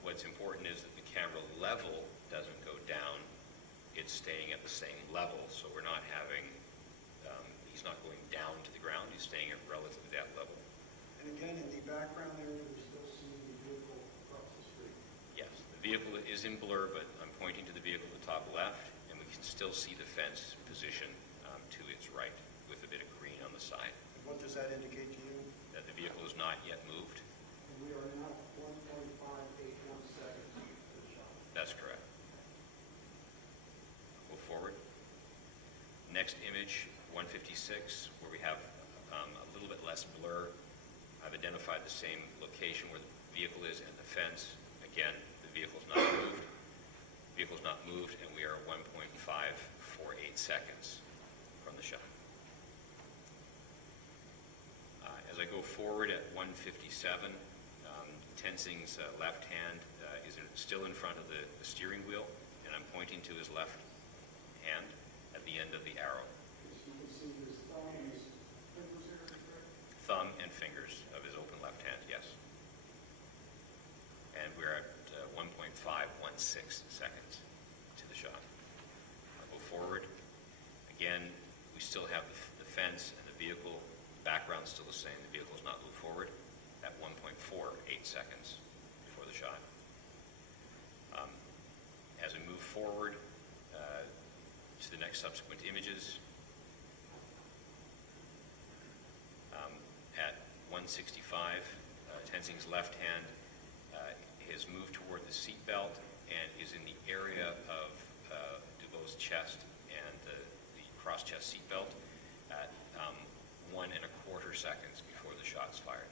What's important is that the camera level doesn't go down. It's staying at the same level, so we're not having, he's not going down to the ground, he's staying at relatively that level. And again, in the background area, we still see the vehicle across the street. Yes, the vehicle is in blur, but I'm pointing to the vehicle at the top left, and we can still see the fence position to its right with a bit of green on the side. What does that indicate to you? That the vehicle is not yet moved. And we are now 1.581 seconds to the shot. That's correct. Go forward. Next image, 156, where we have a little bit less blur. I've identified the same location where the vehicle is and the fence. Again, the vehicle's not moved. The vehicle's not moved, and we are 1.548 seconds from the shot. As I go forward at 157, Tenzing's left hand is still in front of the steering wheel, and I'm pointing to his left hand at the end of the arrow. So you can see his thumb and his fingers here, correct? Thumb and fingers of his open left hand, yes. And we're at 1.516 seconds to the shot. I'll go forward. Again, we still have the fence and the vehicle. The background's still the same. The vehicle has not moved forward at 1.48 seconds before the shot. As we move forward to the next subsequent images, at 165, Tenzing's left hand has moved toward the seat belt and is in the area of DuBois' chest and the cross-chest seat belt at 1.25 seconds before the shot's fired.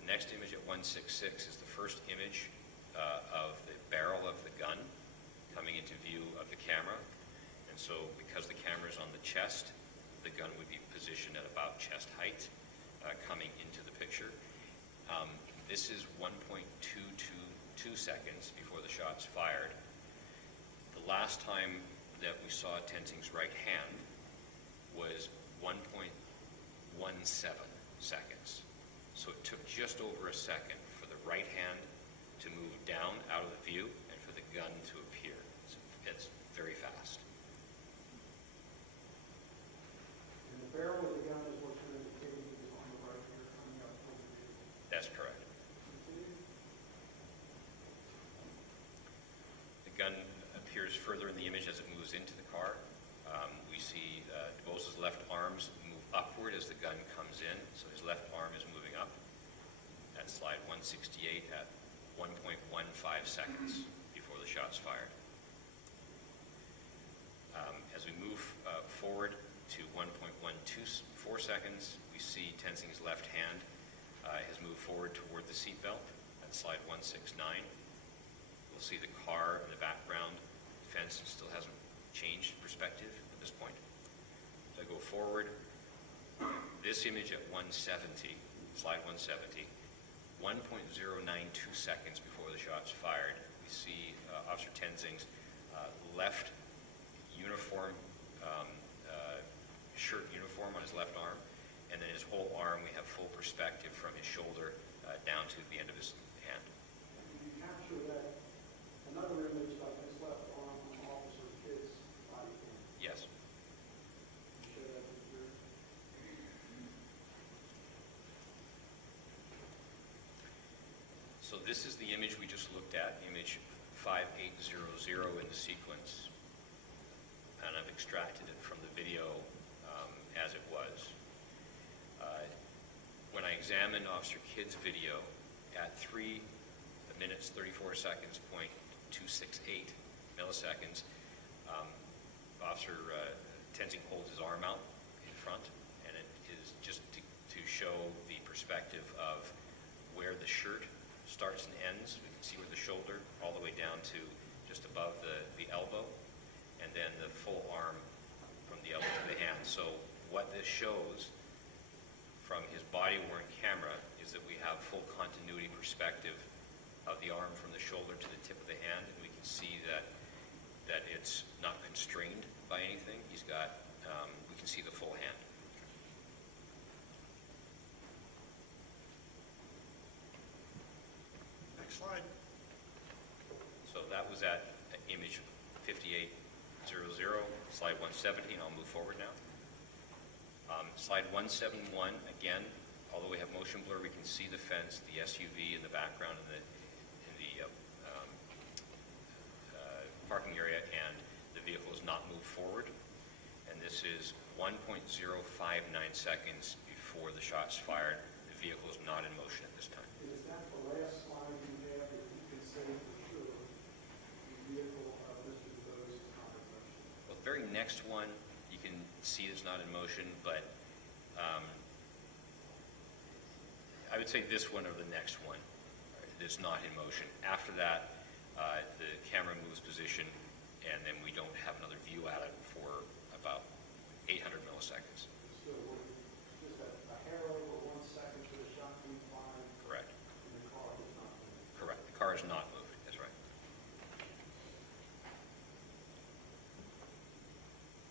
The next image at 166 is the first image of the barrel of the gun coming into view of the camera. And so because the camera is on the chest, the gun would be positioned at about chest height coming into the picture. This is 1.222 seconds before the shot's fired. The last time that we saw Tenzing's right hand was 1.17 seconds. So it took just over a second for the right hand to move down out of the view and for the gun to appear. It's very fast. And the barrel of the gun is what you're indicating is on the right here, coming up from the vehicle. That's correct. Continue. The gun appears further in the image as it moves into the car. We see DuBois' left arms move upward as the gun comes in, so his left arm is moving up. At slide 168 at 1.15 seconds before the shot's fired. As we move forward to 1.124 seconds, we see Tenzing's left hand has moved forward toward the seatbelt at slide 169. We'll see the car in the background fence still hasn't changed perspective at this point. So I go forward. This image at 170, slide 170, 1.092 seconds before the shot's fired, we see Officer Tenzing's left uniform, shirt uniform on his left arm, and then his whole arm, we have full perspective from his shoulder down to the end of his hand. Can you capture that, another image of his left arm on Officer Kidd's body cam? Yes. Can you show that picture? So this is the image we just looked at, image 5800 in the sequence, and I've extracted it from the video as it was. When I examined Officer Kidd's video at 3 minutes 34 seconds, 0.268 milliseconds, Officer Tenzing holds his arm out in front, and it is just to show the perspective of where the shirt starts and ends. We can see where the shoulder, all the way down to just above the elbow, and then the full arm from the elbow to the hand. So what this shows from his body-worn camera is that we have full continuity perspective of the arm from the shoulder to the tip of the hand, and we can see that it's not constrained by anything. He's got, we can see the full hand. Next slide. So that was at image 5800, slide 170, and I'll move forward now. Slide 171, again, although we have motion blur, we can see the fence, the SUV in the background in the parking area, and the vehicle has not moved forward. And this is 1.059 seconds before the shot's fired. The vehicle is not in motion at this time. Is that the last slide you have that you can say for sure the vehicle of Mr. DuBose is not in motion? Well, the very next one, you can see it's not in motion, but I would say this one or the next one is not in motion. After that, the camera moves position, and then we don't have another view at it for about 800 milliseconds. So we're just a hair over 1 second to the shot being fired, Correct. and the car is not moving. Correct. The car is not moved. That's right.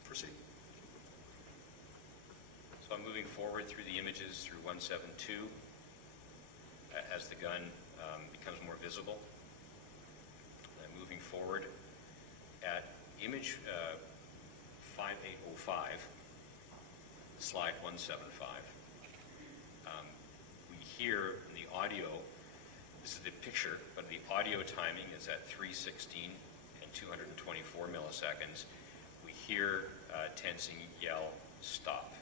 Proceed. So I'm moving forward through the images through 172 as the gun becomes more visible. I'm moving forward at image 5805, slide 175. We hear in the audio, this is the picture, but the audio timing is at 316 and 224 milliseconds. We hear Tenzing yell, "Stop."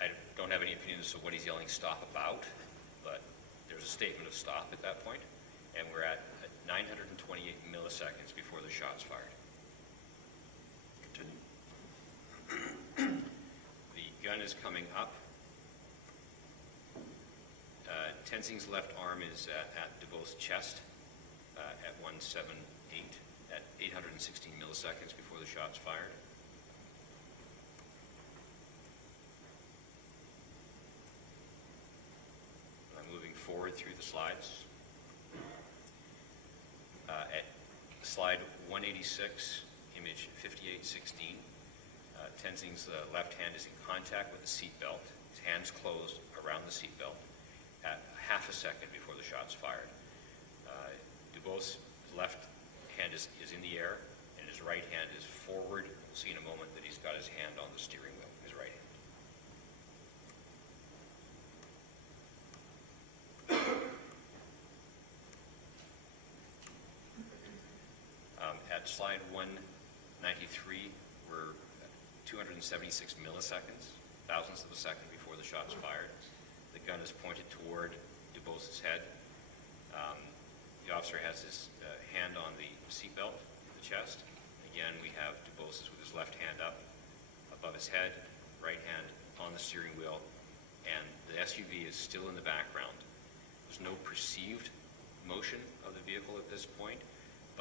I don't have any opinion as to what he's yelling stop about, but there's a statement of stop at that point, and we're at 928 milliseconds before the shot's fired. Continue. The gun is coming up. Tenzing's left arm is at DuBose's chest at 178, at 816 milliseconds before the shot's fired. Moving forward through the slides. At slide 186, image 5816, Tenzing's left hand is in contact with the seat belt. His hand's closed around the seat belt at half a second before the shot's fired. DuBose's left hand is in the air, and his right hand is forward. We'll see in a moment that he's got his hand on the steering wheel, his right hand. At slide 193, we're 276 milliseconds, thousandths of a second before the shot's fired. The gun is pointed toward DuBose's head. The officer has his hand on the seatbelt, the chest. Again, we have DuBose's with his left hand up above his head, right hand on the steering wheel, and the SUV is still in the background. There's no perceived motion of the vehicle at this point,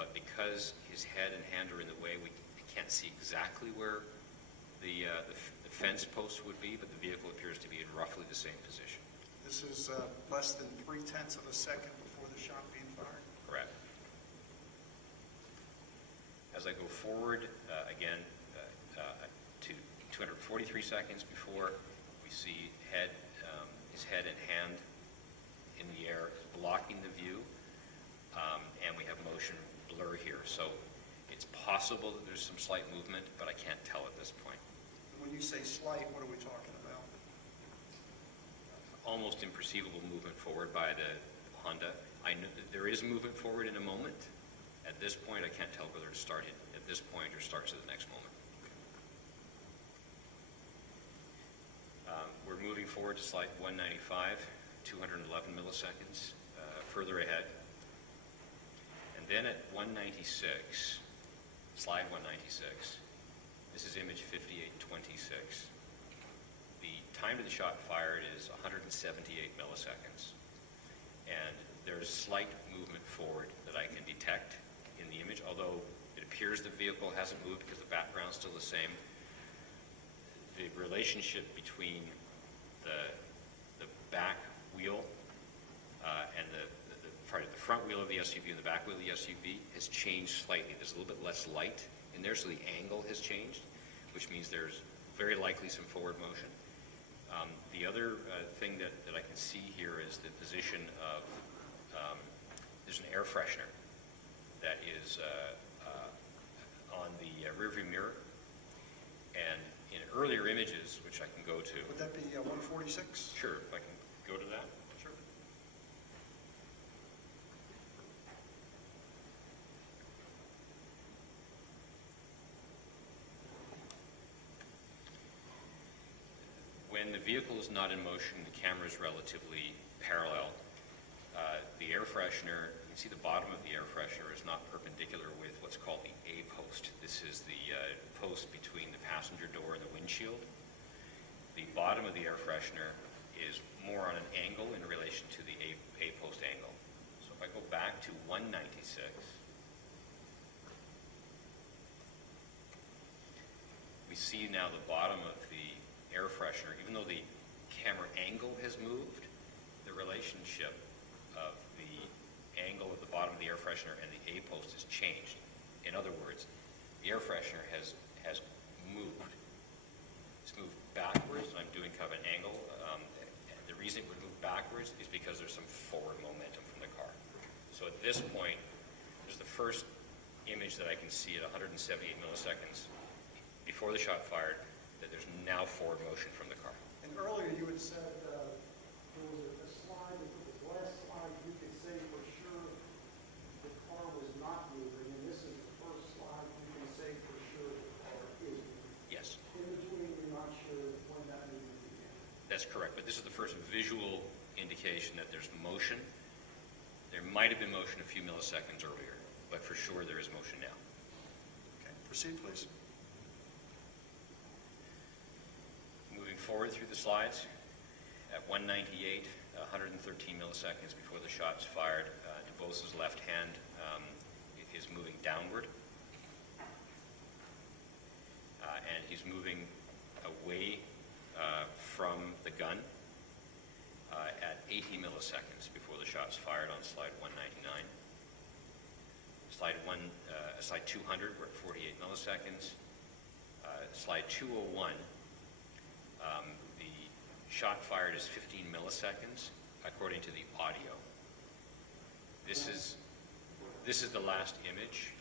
but because his head and hand are in the way, we can't see exactly where the fence post would be, but the vehicle appears to be in roughly the same position. This is less than 0.3 of a second before the shot being fired. Correct. As I go forward, again, to 243 seconds before, we see his head and hand in the air blocking the view, and we have motion blur here. So it's possible that there's some slight movement, but I can't tell at this point. When you say slight, what are we talking about? Almost imperceivable movement forward by the Honda. I know that there is movement forward in a moment. At this point, I can't tell whether it started at this point or starts at the next moment. We're moving forward to slide 195, 211 milliseconds further ahead. And then at 196, slide 196, this is image 5826. The time to the shot fired is 178 milliseconds. And there's slight movement forward that I can detect in the image, although it appears the vehicle hasn't moved because the background's still the same. The relationship between the back wheel and the front wheel of the SUV and the back wheel of the SUV has changed slightly. There's a little bit less light in there, so the angle has changed, which means there's very likely some forward motion. The other thing that I can see here is the position of, there's an air freshener that is on the rearview mirror. And in earlier images, which I can go to. Would that be 146? Sure, if I can go to that. Sure. When the vehicle is not in motion, the camera is relatively parallel. The air freshener, you can see the bottom of the air freshener is not perpendicular with what's called the A post. This is the post between the passenger door and the windshield. The bottom of the air freshener is more on an angle in relation to the A post angle. So if I go back to 196, we see now the bottom of the air freshener, even though the camera angle has moved, the relationship of the angle of the bottom of the air freshener and the A post has changed. In other words, the air freshener has moved. It's moved backwards, and I'm doing kind of an angle. And the reason it would move backwards is because there's some forward momentum from the car. So at this point, there's the first image that I can see at 178 milliseconds before the shot fired, that there's now forward motion from the car. And earlier you had said there was a slide, the last slide, you could say for sure the car was not moving, and this is the first slide you can say for sure the car is moving. Yes, In between, you're not sure when that movement began. that's correct. But this is the first visual indication that there's motion. There might have been motion a few milliseconds earlier, but for sure there is motion now. Okay, proceed, please. Moving forward through the slides, at 198, 113 milliseconds before the shot's fired, DuBose's left hand is moving downward, and he's moving away from the gun at 80 milliseconds before the shot's fired on slide 199. Slide 200, we're at 48 milliseconds. Slide 201, the shot fired is 15 milliseconds according to the audio. This is the last image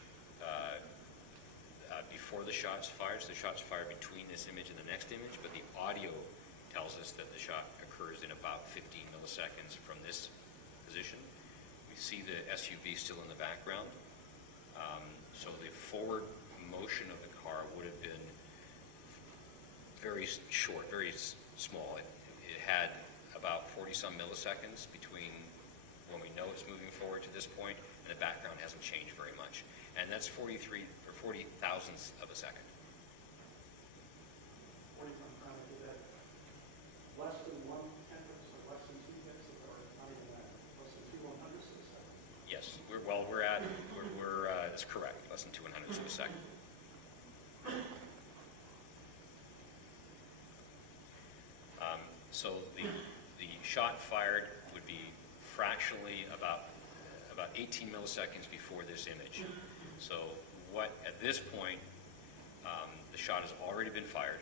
before the shot's fired. So the shot's fired between this image and the next image, but the audio tells us that the shot occurs in about 15 milliseconds from this position. We see the SUV still in the background. So the forward motion of the car would have been very short, very small. It had about 40-some milliseconds between when we know it's moving forward to this point, and the background hasn't changed very much. And that's 40 thousandths of a second. What are you trying to do that? Less than 1/10 or less than 2/10 or not even that? Less than 2/100 of a second? Yes, we're less than 200 of a second. So the shot fired would be fractionally about 18 milliseconds before this image. So at this point, the shot has already been fired.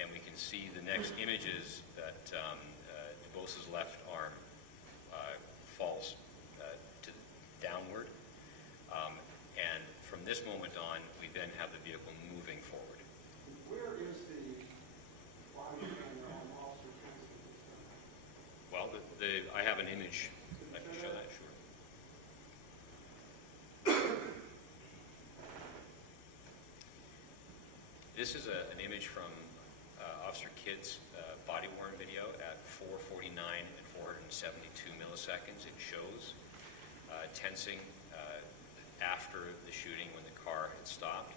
And we can see the next images that DuBose's left arm falls downward. And from this moment on, we then have the vehicle moving forward. Where is the body camera on Officer Tenzing? Well, I have an image. I can show that, sure. This is an image from Officer Kidd's body-worn video at 4:49 and 472 milliseconds. It shows Tenzing after the shooting when the car had stopped.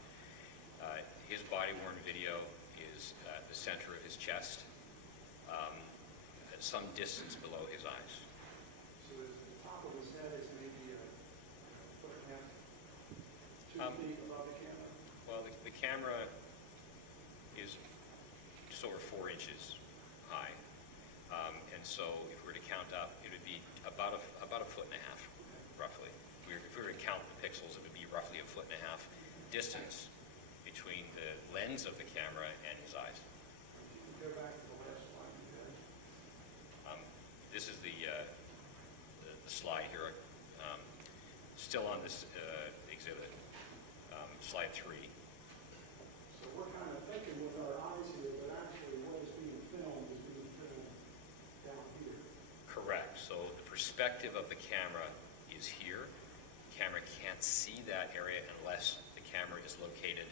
His body-worn video is at the center of his chest, at some distance below his eyes. So the top of his head is maybe a foot and a half, 2 feet above the camera? Well, the camera is just over 4 inches high, and so if we were to count up, it would be about a foot and a half, roughly. If we were to count the pixels, it would be roughly a foot and a half distance between the lens of the camera and his eyes. Go back to the last slide you had. This is the slide here, still on this exhibit, slide 3. So we're kind of thinking with our eyes here, but actually what is being filmed down here. Correct. So the perspective of the camera is here. The camera can't see that area unless the camera is located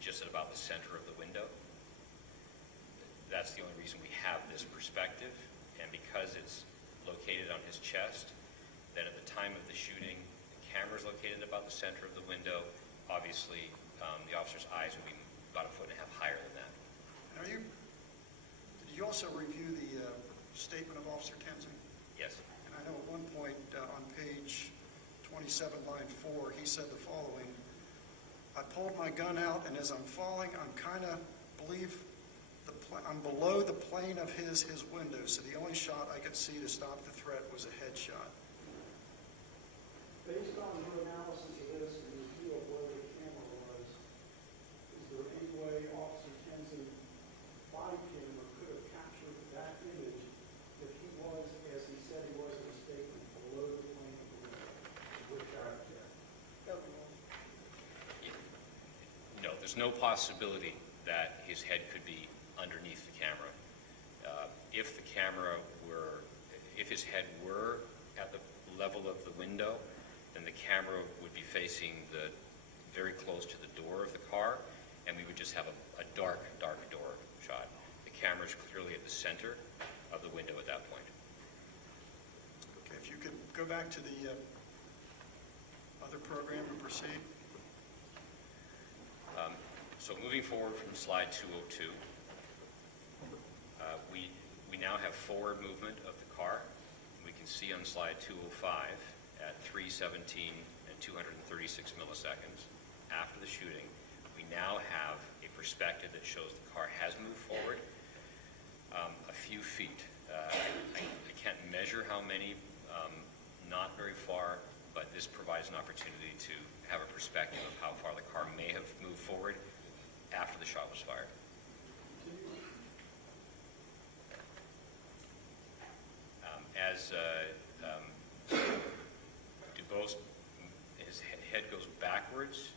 just at about the center of the window. That's the only reason we have this perspective. And because it's located on his chest, then at the time of the shooting, the camera is located about the center of the window. Obviously, the officer's eyes would be about a foot and a half higher than that. Did you also review the statement of Officer Tenzing? Yes. And I know at one point on page 27, line 4, he said the following: I pulled my gun out, and as I'm falling, I'm below the plane of his window, so the only shot I could see to stop the threat was a headshot. Based on your analysis of this and your view of where the camera was, is there any way Officer Tenzing body camera could have captured that image that he was, as he said he was in the statement, below the plane of the window? With that, No, there's no possibility that his head could be underneath the camera. If his head were at the level of the window, then the camera would be facing very close to the door of the car, and we would just have a dark door shot. The camera is clearly at the center of the window at that point. Okay, if you could go back to the other program and proceed. So moving forward from slide 202, we now have forward movement of the car. We can see on slide 205 at 3:17 and 236 milliseconds after the shooting, we now have a perspective that shows the car has moved forward a few feet. I can't measure how many, not very far, but this provides an opportunity to have a perspective of how far the car may have moved forward after the shot was fired. As DuBose, his head goes backwards.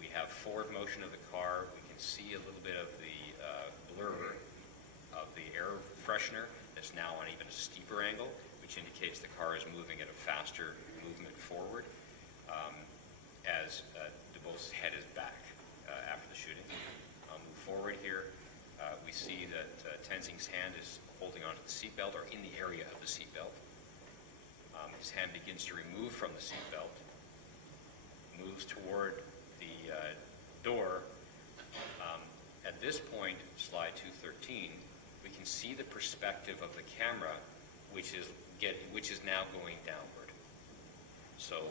We have forward motion of the car. We can see a little bit of the blur of the air freshener that's now on even a steeper angle, which indicates the car is moving at a faster movement forward as DuBose's head is back after the shooting. I'll move forward here. We see that Tenzing's hand is holding onto the seatbelt or in the area of the seatbelt. His hand begins to remove from the seatbelt, moves toward the door. At this point, slide 213, we can see the perspective of the camera, which is now going downward. So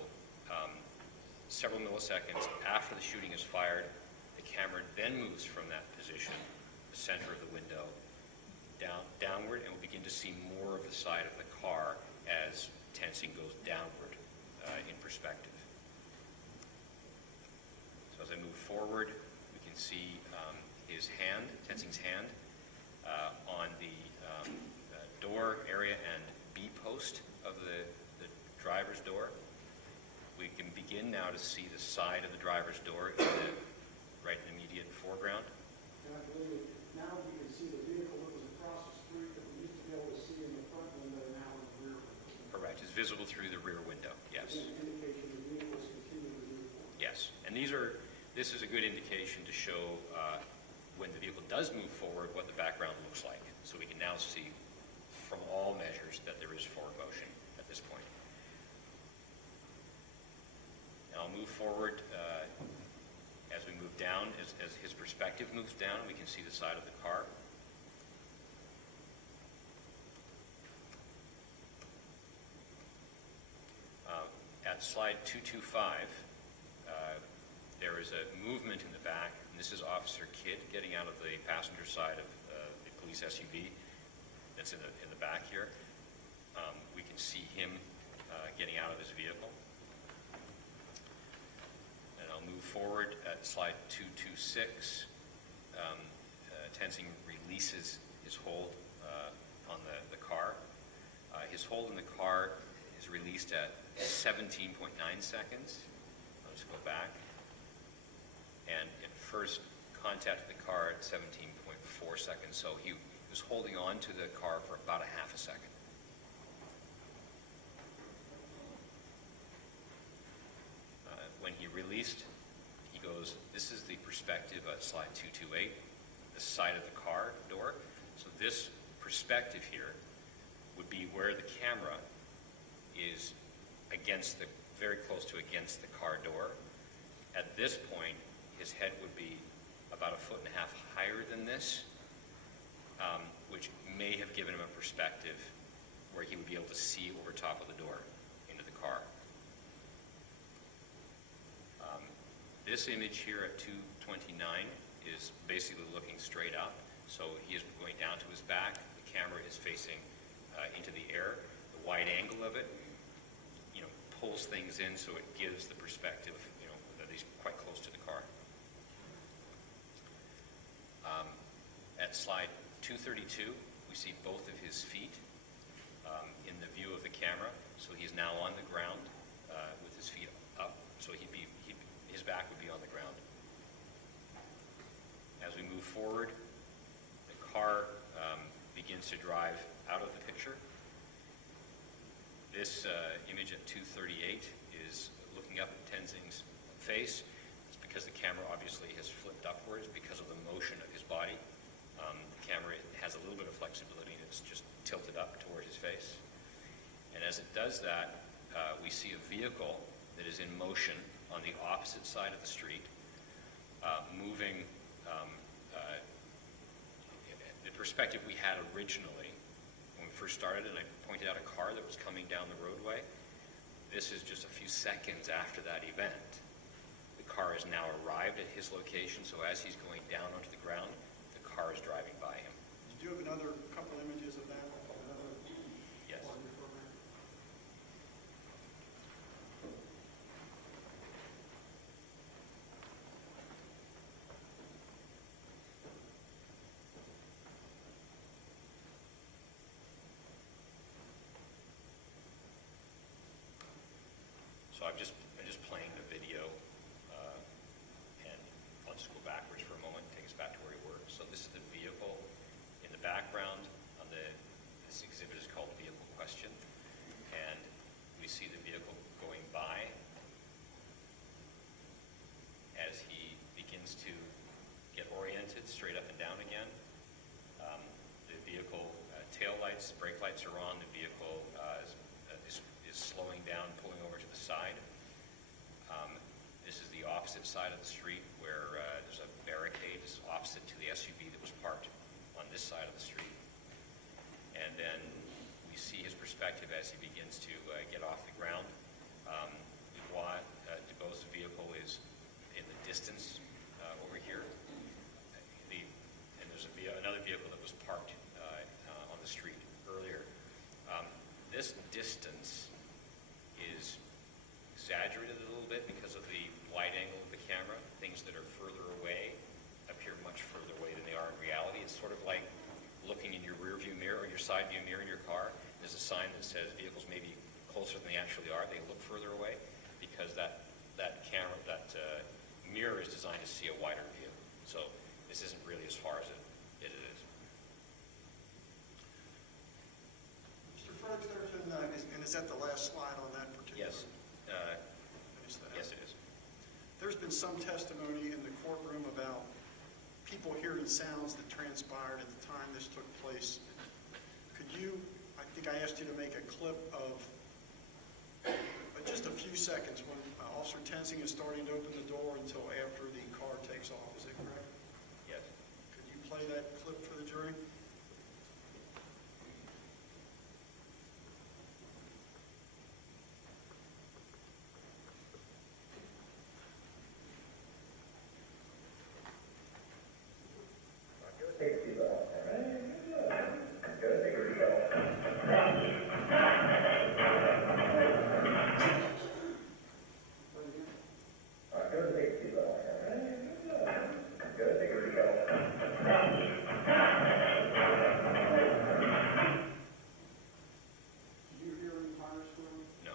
Several milliseconds after the shooting is fired, the camera then moves from that position, the center of the window, downward, and we'll begin to see more of the side of the car as tensing goes downward in perspective. So as I move forward, we can see his hand, Tensing's hand, on the door area and B post of the driver's door. We can begin now to see the side of the driver's door right in the immediate foreground. And I believe now you can see the vehicle that was across the street that we used to be able to see in the front window, now in the rear window. Correct. It's visible through the rear window, yes. An indication the vehicle is continuing to move forward. Yes. And this is a good indication to show when the vehicle does move forward what the background looks like. So we can now see from all measures that there is forward motion at this point. Now I'll move forward as we move down, as his perspective moves down, we can see the side of the car. At slide 225, there is a movement in the back, and this is Officer Kidd getting out of the passenger side of the police SUV that's in the back here. We can see him getting out of his vehicle. And I'll move forward at slide 226. Tensing releases his hold on the car. His hold in the car is released at 17.9 seconds. I'll just go back. And it first contacted the car at 17.4 seconds. So he was holding on to the car for about a half a second. When he released, he goes, this is the perspective at slide 228, the side of the car door. So this perspective here would be where the camera is very close to against the car door. At this point, his head would be about 1.5 feet higher than this, which may have given him a perspective where he would be able to see over top of the door into the car. This image here at 229 is basically looking straight up. So he is going down to his back. The camera is facing into the air. The wide angle of it, pulls things in so it gives the perspective, that he's quite close to the car. At slide 232, we see both of his feet in the view of the camera. So he's now on the ground with his feet up. So his back would be on the ground. As we move forward, the car begins to drive out of the picture. This image at 238 is looking up at Tensing's face. It's because the camera obviously has flipped upwards because of the motion of his body. The camera has a little bit of flexibility and it's just tilted up toward his face. And as it does that, we see a vehicle that is in motion on the opposite side of the street, moving the perspective we had originally when we first started, and I pointed out a car that was coming down the roadway. This is just a few seconds after that event. The car has now arrived at his location, so as he's going down onto the ground, the car is driving by him. Did you have another couple images of that? Yes. On your program? So I'm just playing the video, and I'll just go backwards for a moment, take us back to where we were. So this is the vehicle in the background. This exhibit is called Vehicle Question, and we see the vehicle going by as he begins to get oriented straight up and down again. The vehicle tail lights, brake lights are on. The vehicle is slowing down, pulling over to the side. This is the opposite side of the street where there's a barricade opposite to the SUV that was parked on this side of the street. And then we see his perspective as he begins to get off the ground. distance over here. And there's another vehicle that was parked on the street earlier. This distance is exaggerated a little bit because of the wide angle of the camera. Things that are further away appear much further away than they are in reality. It's sort of like looking in your rear view mirror or your side view mirror in your car. There's a sign that says vehicles may be closer than they actually are. They look further away because that mirror is designed to see a wider view. So this isn't really as far as it is. Mr. Fredericks, and is that the last slide on that particular? Yes. Finish that. Yes, it is. There's been some testimony in the courtroom about people hearing sounds that transpired at the time this took place. Could you, I think I asked you to make a clip of just a few seconds when Officer Tenzing is starting to open the door until after the car takes off. Is that correct? Yes. Could you play that clip for the jury? Did you hear any tires screaming? No.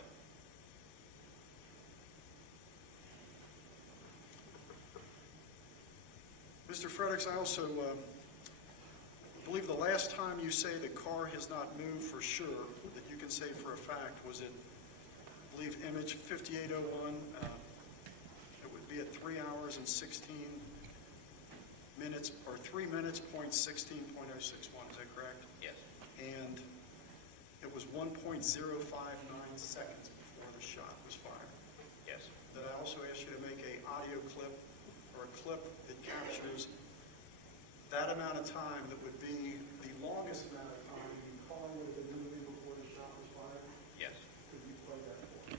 Mr. Fredericks, I also believe the last time you say the car has not moved for sure, that you can say for a fact, was it, I believe, image 5801. It would be at 3 hours and 16 minutes, or 3 minutes, .16.061. Is that correct? Yes. And it was 1.059 seconds before the shot was fired. Yes. That I also asked you to make an audio clip or a clip that captures that amount of time that would be the longest amount of time the car would have been moving before the shot was fired. Yes. Could you play that for me?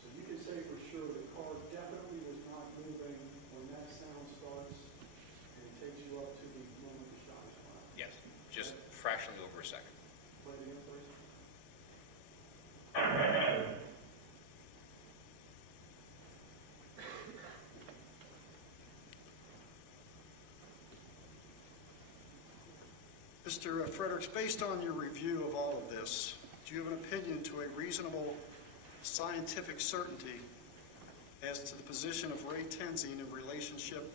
So you can say for sure the car definitely was not moving when that sound starts and it takes you up to the moment the shot is fired. Yes. Just fractionally over a second. Play it again, please. Mr. Fredericks, based on your review of all of this, do you have an opinion to a reasonable scientific certainty as to the position of Ray Tenzing in relationship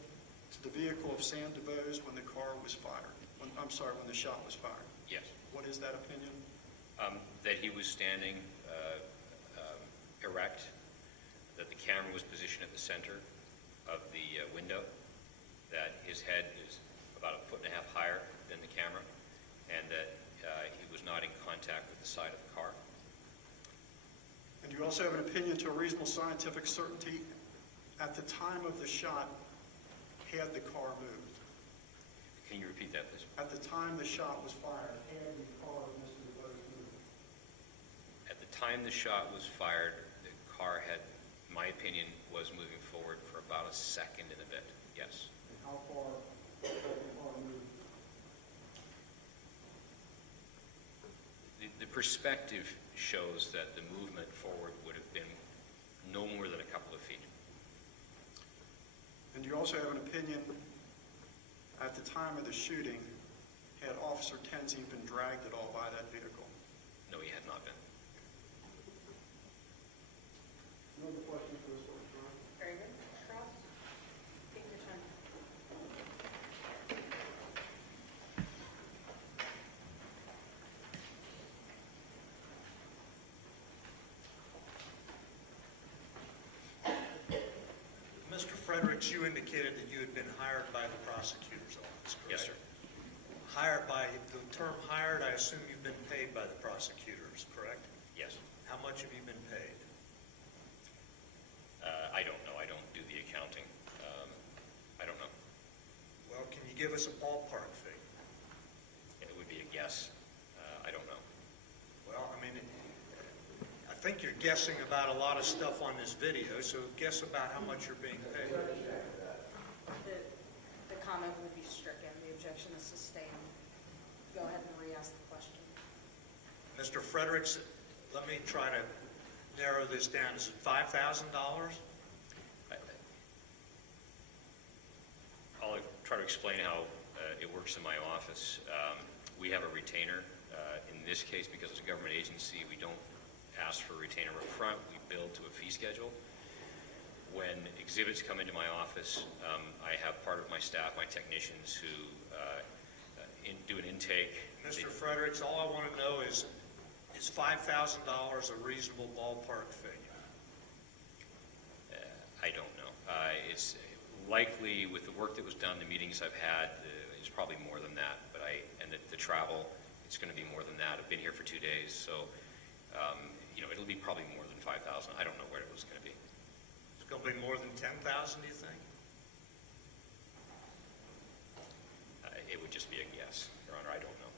to the vehicle of Sam DeBose when the car was fired? When the shot was fired? Yes. What is that opinion? That he was standing erect, that the camera was positioned at the center of the window, that his head is about 1.5 feet higher than the camera, and that he was not in contact with the side of the car. And do you also have an opinion to a reasonable scientific certainty at the time of the shot, had the car moved? Can you repeat that, please? At the time the shot was fired, had the car of Mr. DeBose moved? At the time the shot was fired, the car had, in my opinion, was moving forward for about a second and a bit. Yes. And how far had the car moved? The perspective shows that the movement forward would have been no more than a couple of feet. And do you also have an opinion at the time of the shooting, had Officer Tenzing been dragged at all by that vehicle? No, he had not been. No other questions for this witness, Your Honor? Very good. Cross? Take your time. Mr. Fredericks, you indicated that you had been hired by the prosecutor's office, correct? Yes, sir. Hired by, the term hired, I assume you've been paid by the prosecutors, correct? Yes. How much have you been paid? I don't know. I don't do the accounting. I don't know. Well, can you give us a ballpark figure? It would be a guess. I don't know. Well, think you're guessing about a lot of stuff on this video, so guess about how much you're being paid. The comment would be stricken, the objection is sustained. Go ahead and re-ask the question. Mr. Fredericks, let me try to narrow this down. Is it $5,000? I'll try to explain how it works in my office. We have a retainer. In this case, because it's a government agency, we don't ask for a retainer up front. We bill to a fee schedule. When exhibits come into my office, I have part of my staff, my technicians, who do an intake. Mr. Fredericks, all I want to know is $5,000 a reasonable ballpark figure? I don't know. It's likely, with the work that was done, the meetings I've had, it's probably more than that. And the travel, it's going to be more than that. I've been here for 2 days, so it'll be probably more than 5,000. I don't know where it was going to be. It's going to be more than 10,000, do you think? It would just be a guess, Your Honor. I don't know.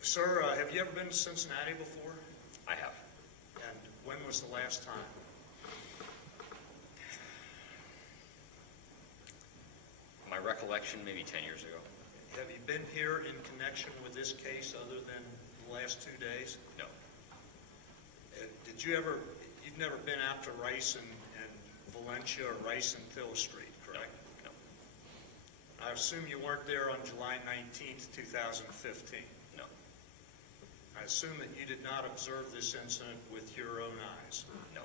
Sir, have you ever been to Cincinnati before? I have. And when was the last time? My recollection, maybe 10 years ago. Have you been here in connection with this case other than the last 2 days? No. You've never been out to Rice and Valencia or Rice and Thill Street, correct? No. I assume you weren't there on July 19th, 2015. No. I assume that you did not observe this incident with your own eyes. No.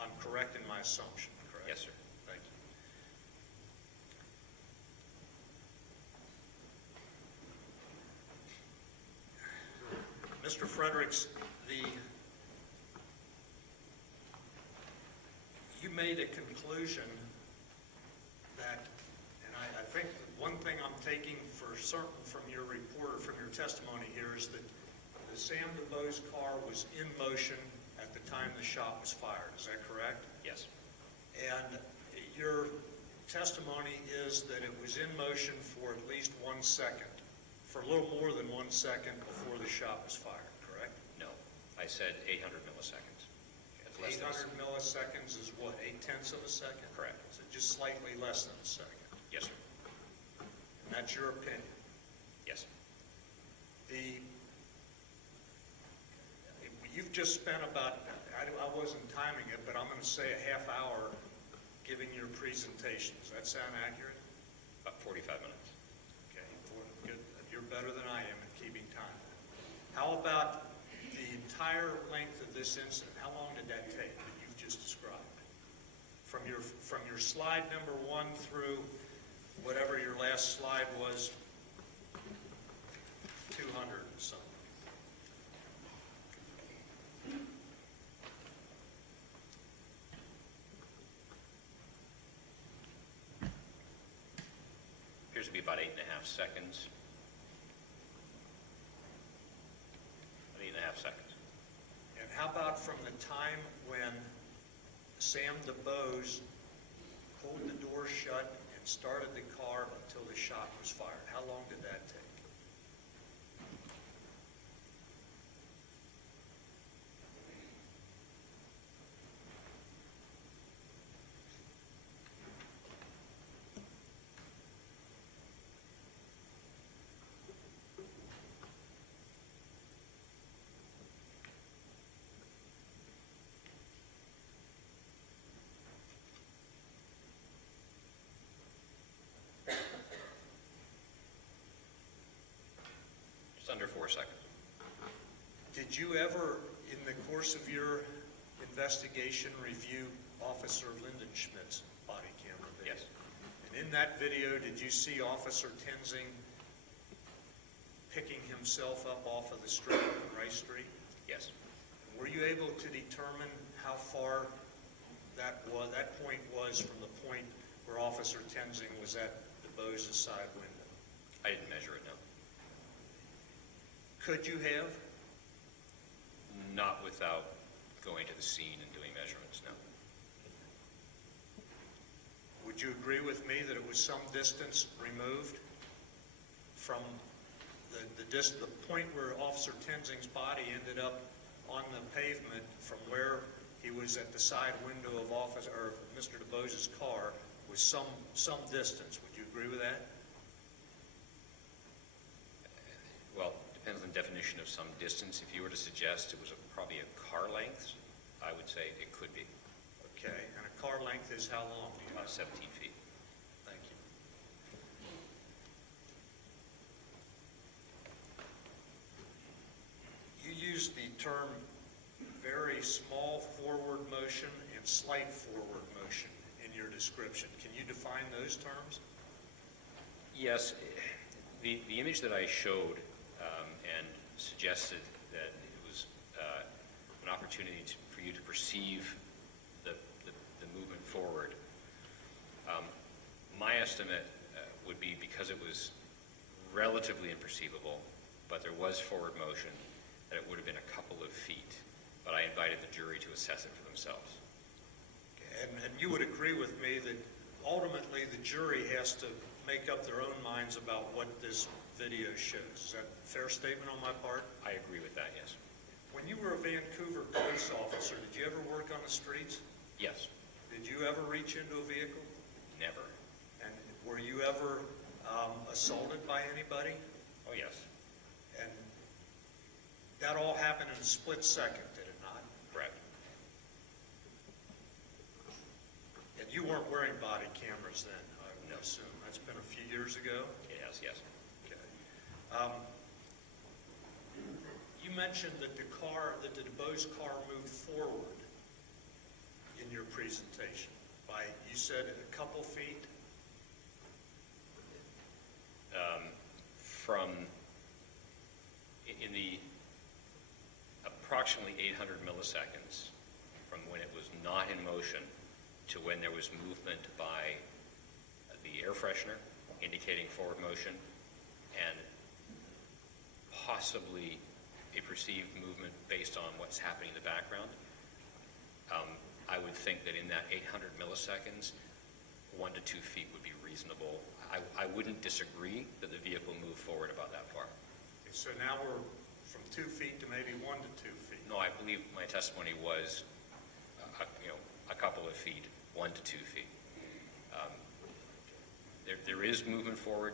I'm correct in my assumption, correct? Yes, sir. Thank you. Mr. Fredericks, you made a conclusion that, and I think one thing I'm taking for certain from your report or from your testimony here is that the Sam DuBose car was in motion at the time the shot was fired. Is that correct? Yes. And your testimony is that it was in motion for at least 1 second, for a little more than 1 second before the shot was fired, correct? No. I said 800 milliseconds. It's less than 800 milliseconds is what, 0.8 of a second? Correct. So just slightly less than a second. Yes, sir. And that's your opinion. Yes. You've just spent about, I wasn't timing it, but I'm going to say a half hour giving your presentation. Does that sound accurate? About 45 minutes. Okay, good. You're better than I am at keeping time. How about the entire length of this incident? How long did that take that you've just described? From your slide number 1 through whatever your last slide was, 200 and something. Appears to be about 8.5 seconds. 8.5 seconds. And how about from the time when Sam DuBose pulled the door shut and started the car until the shot was fired? How long did that take? Just under 4 seconds. Did you ever, in the course of your investigation, review Officer Lindenschmidt's body camera video? Yes. And in that video, did you see Officer Tenzing picking himself up off of the street on Rice Street? Yes. Were you able to determine how far that point was from the point where Officer Tenzing was at DuBose's side window? I didn't measure it, no. Could you have? Not without going to the scene and doing measurements, no. Would you agree with me that it was some distance removed from the point where Officer Tenzing's body ended up on the pavement from where he was at the side window of Mr. DeBose's car was some distance. Would you agree with that? Well, depends on the definition of some distance. If you were to suggest it was probably a car length, I would say it could be Okay, and a car length is how long? Do you know? about 17 feet. Thank you. You used the term very small forward motion and slight forward motion in your description. Can you define those terms? Yes, the image that I showed and suggested that it was an opportunity for you to perceive the movement forward. My estimate would be because it was relatively imperceivable, but there was forward motion, that it would have been a couple of feet. But I invited the jury to assess it for themselves. And you would agree with me that ultimately the jury has to make up their own minds about what this video shows. Is that a fair statement on my part? I agree with that, yes. When you were a Vancouver police officer, did you ever work on the streets? Yes, Did you ever reach into a vehicle? never. And were you ever assaulted by anybody? Oh, yes, And that all happened in a split second, did it not? correct. And you weren't wearing body cameras then, I No. would assume. That's been a few years ago? Yes, yes. Okay. You mentioned that the DeBose car moved forward in your presentation by, you said, a couple feet? In the approximately 800 milliseconds from when it was not in motion to when there was movement by the air freshener indicating forward motion and possibly a perceived movement based on what's happening in the background, I would think that in that 800 milliseconds, 1 to 2 feet would be reasonable. I wouldn't disagree that the vehicle moved forward about that far. So now we're from 2 feet to maybe 1 to 2 feet. No, I believe my testimony was, a couple of feet, 1 to 2 feet. There is movement forward.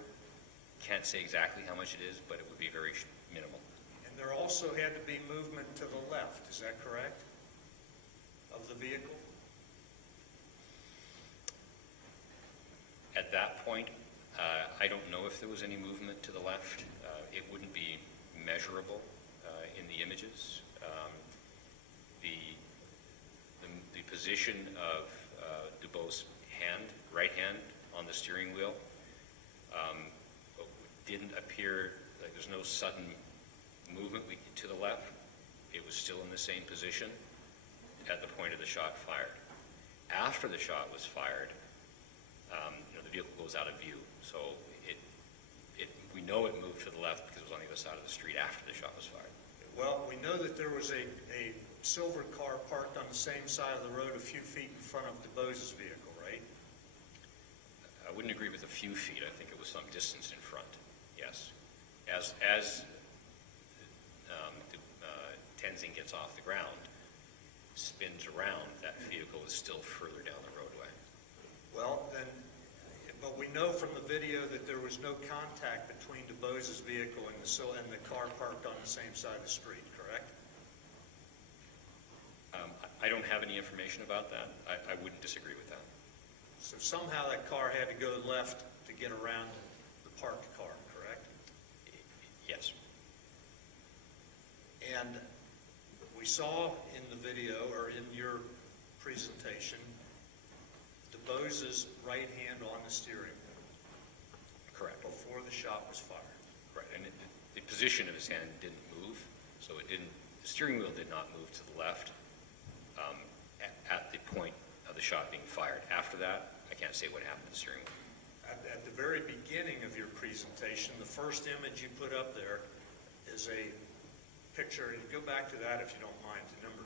Can't say exactly how much it is, but it would be very minimal. And there also had to be movement to the left, is that correct? Of the vehicle? At that point, I don't know if there was any movement to the left. It wouldn't be measurable in the images. The position of DuBose's right hand on the steering wheel, didn't appear like there's no sudden movement to the left. It was still in the same position at the point of the shot fired. After the shot was fired, the vehicle goes out of view. So we know it moved to the left because it was on the other side of the street after the shot was fired. Well, we know that there was a silver car parked on the same side of the road a few feet in front of DeBose's vehicle, right? I wouldn't agree with a few feet. I think it was some distance in front. Yes. As Tenzing gets off the ground, spins around, that vehicle is still further down the roadway. Well, then, but we know from the video that there was no contact between DeBose's vehicle and the car parked on the same side of the street, correct? I don't have any information about that. I wouldn't disagree with that. So somehow that car had to go left to get around the parked car, correct? Yes. And we saw in the video, or in your presentation, DeBose's right hand on the steering wheel. Correct. Before the shot was fired. Right. And the position of his hand didn't move, so the steering wheel did not move to the left at the point of the shot being fired. After that, I can't say what happened to the steering wheel. At the very beginning of your presentation, the first image you put up there is a picture. Go back to that if you don't mind, to number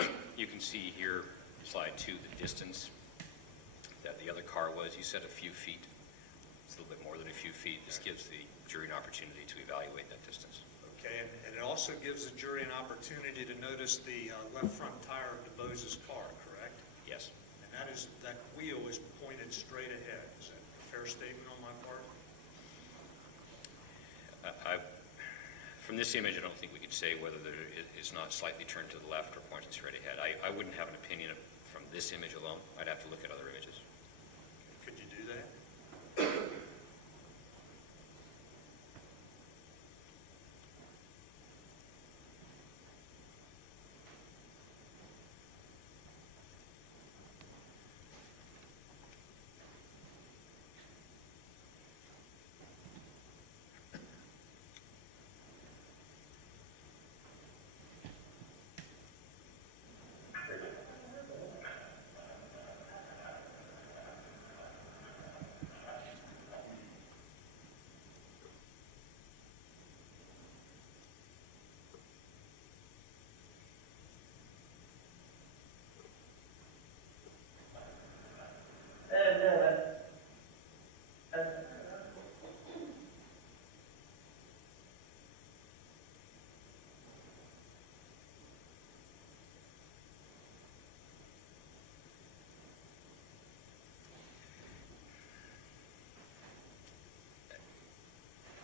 2. You can see here, slide 2, the distance that the other car was. You said a few feet. it's a little bit more than a few feet. This gives the jury an opportunity to evaluate that distance. Okay, and it also gives the jury an opportunity to notice the left front tire of DeBose's car, correct? Yes. And that wheel is pointed straight ahead. Is that a fair statement on my part? From this image, I don't think we could say whether it's not slightly turned to the left or pointed straight ahead. I wouldn't have an opinion from this image alone. I'd have to look at other images. Could you do that?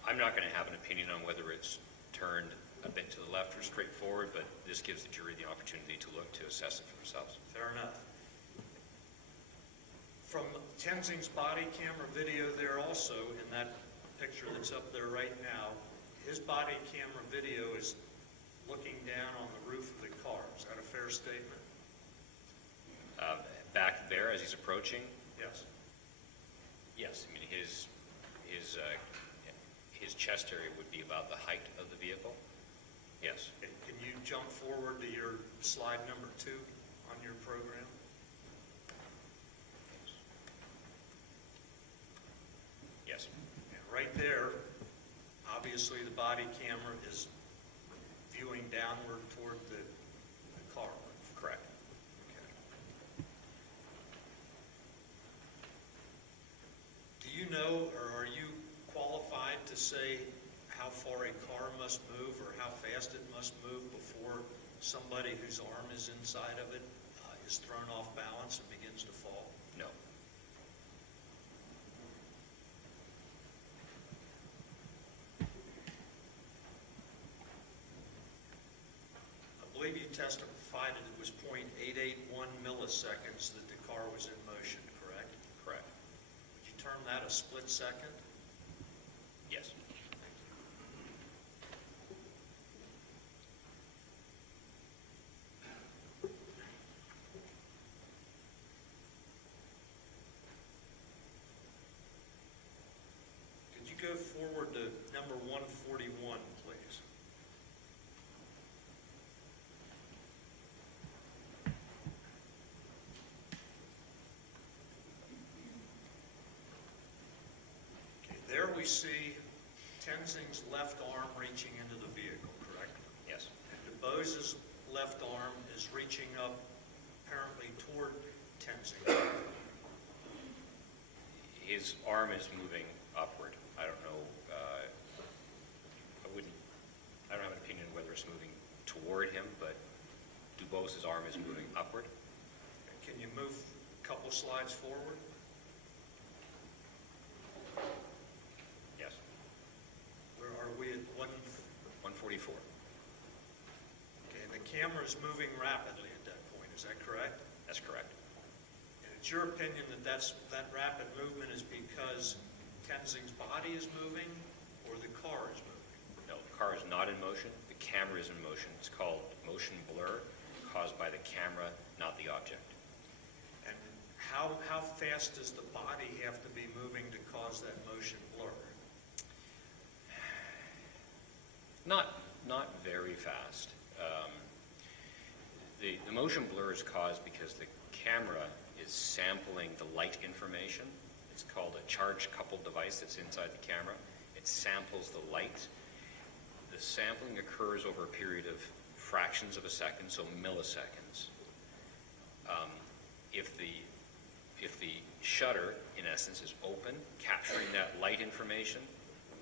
I'm not going to have an opinion on whether it's turned a bit to the left or straight forward, but this gives the jury the opportunity to look to assess it for themselves. Fair enough. From Tenzing's body camera video there also, in that picture that's up there right now, his body camera video is looking down on the roof of the car. Is that a fair statement? Back there, as he's approaching, Yes. yes. I mean, his chest area would be about the height of the vehicle. Yes. Okay, can you jump forward to your slide number 2 on your program? Yes. And right there, obviously the body camera is viewing downward toward the car. Correct. Okay. Do you know, or are you qualified to say how far a car must move or how fast it must move before somebody whose arm is inside of it is thrown off balance and begins to fall? No. I believe you testified that it was .881 milliseconds that the car was in motion, correct? Correct. Would you term that a split second? Yes. Could you go forward to number 141, please? Okay, there we see Tenzing's left arm reaching into the vehicle, correct? Yes. And DeBose's left arm is reaching up apparently toward Tenzing. His arm is moving upward. I don't know, I don't have an opinion whether it's moving toward him, but DuBose's arm is moving upward. Can you move a couple slides forward? Yes. Where are we at 144. Okay, and the camera is moving rapidly at that point, is that correct? That's correct. And it's your opinion that that rapid movement is because Tenzing's body is moving or the car is moving? No, the car is not in motion. The camera is in motion. It's called motion blur, caused by the camera, not the object. And how fast does the body have to be moving to cause that motion blur? Not very fast. The motion blur is caused because the camera is sampling the light information. It's called a charge-coupled device that's inside the camera. It samples the light. The sampling occurs over a period of fractions of a second, so milliseconds. If the shutter in essence, is open, capturing that light information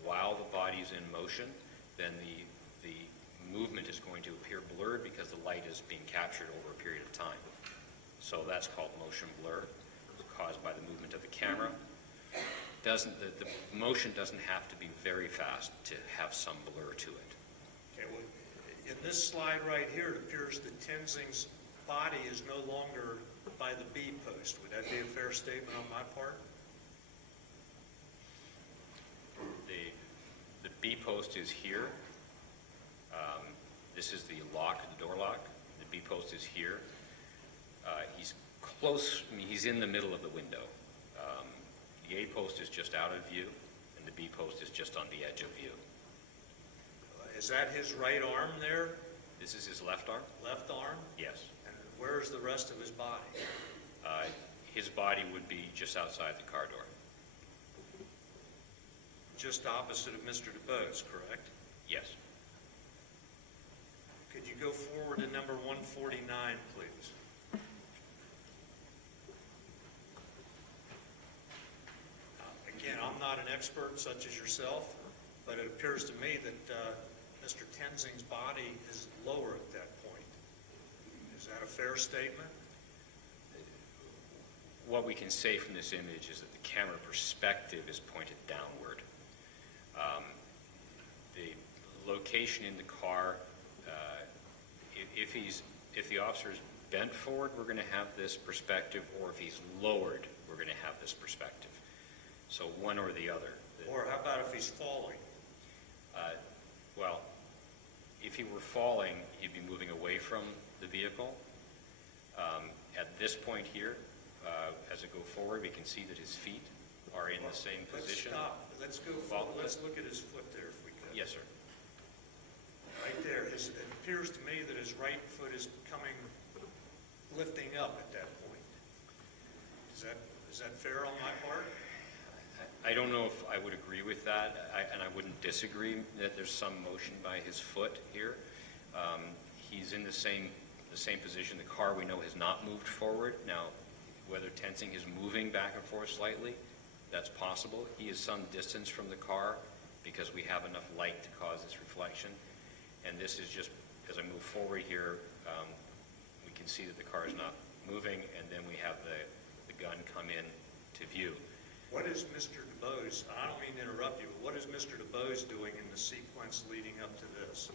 while the body's in motion, then the movement is going to appear blurred because the light is being captured over a period of time. So that's called motion blur. It's caused by the movement of the camera. The motion doesn't have to be very fast to have some blur to it. Okay, well, in this slide right here, it appears that Tenzing's body is no longer by the B post. Would that be a fair statement on my part? The B post is here. This is the lock, the door lock. The B post is here. He's close, I mean, he's in the middle of the window. The A post is just out of view, and the B post is just on the edge of view. Is that his right arm there? This is his left arm? Left arm? Yes. And where's the rest of his body? His body would be just outside the car door. Just opposite of Mr. DuBose, correct? Yes. Could you go forward to number 149, please? Again, I'm not an expert such as yourself, but it appears to me that Mr. Tenzing's body is lower at that point. Is that a fair statement? What we can say from this image is that the camera perspective is pointed downward. The location in the car, if the officer is bent forward, we're going to have this perspective, or if he's lowered, we're going to have this perspective. So one or the other. Or how about if he's falling? Well, if he were falling, he'd be moving away from the vehicle. At this point here, as it go forward, we can see that his feet are in the same position. Let's stop. Let's go forward. Let's look at his foot there if we could. Yes, sir. Right there. It appears to me that his right foot is lifting up at that point. Is that fair on my part? I don't know if I would agree with that, and I wouldn't disagree that there's some motion by his foot here. He's in the same position. The car, we know, has not moved forward. Now, whether Tenzing is moving back and forth slightly, that's possible. He is some distance from the car because we have enough light to cause this reflection. And this is just, as I move forward here, we can see that the car is not moving, and then we have the gun come in to view. What is Mr. DuBose, I don't mean to interrupt you, but what is Mr. DuBose doing in the sequence leading up to this?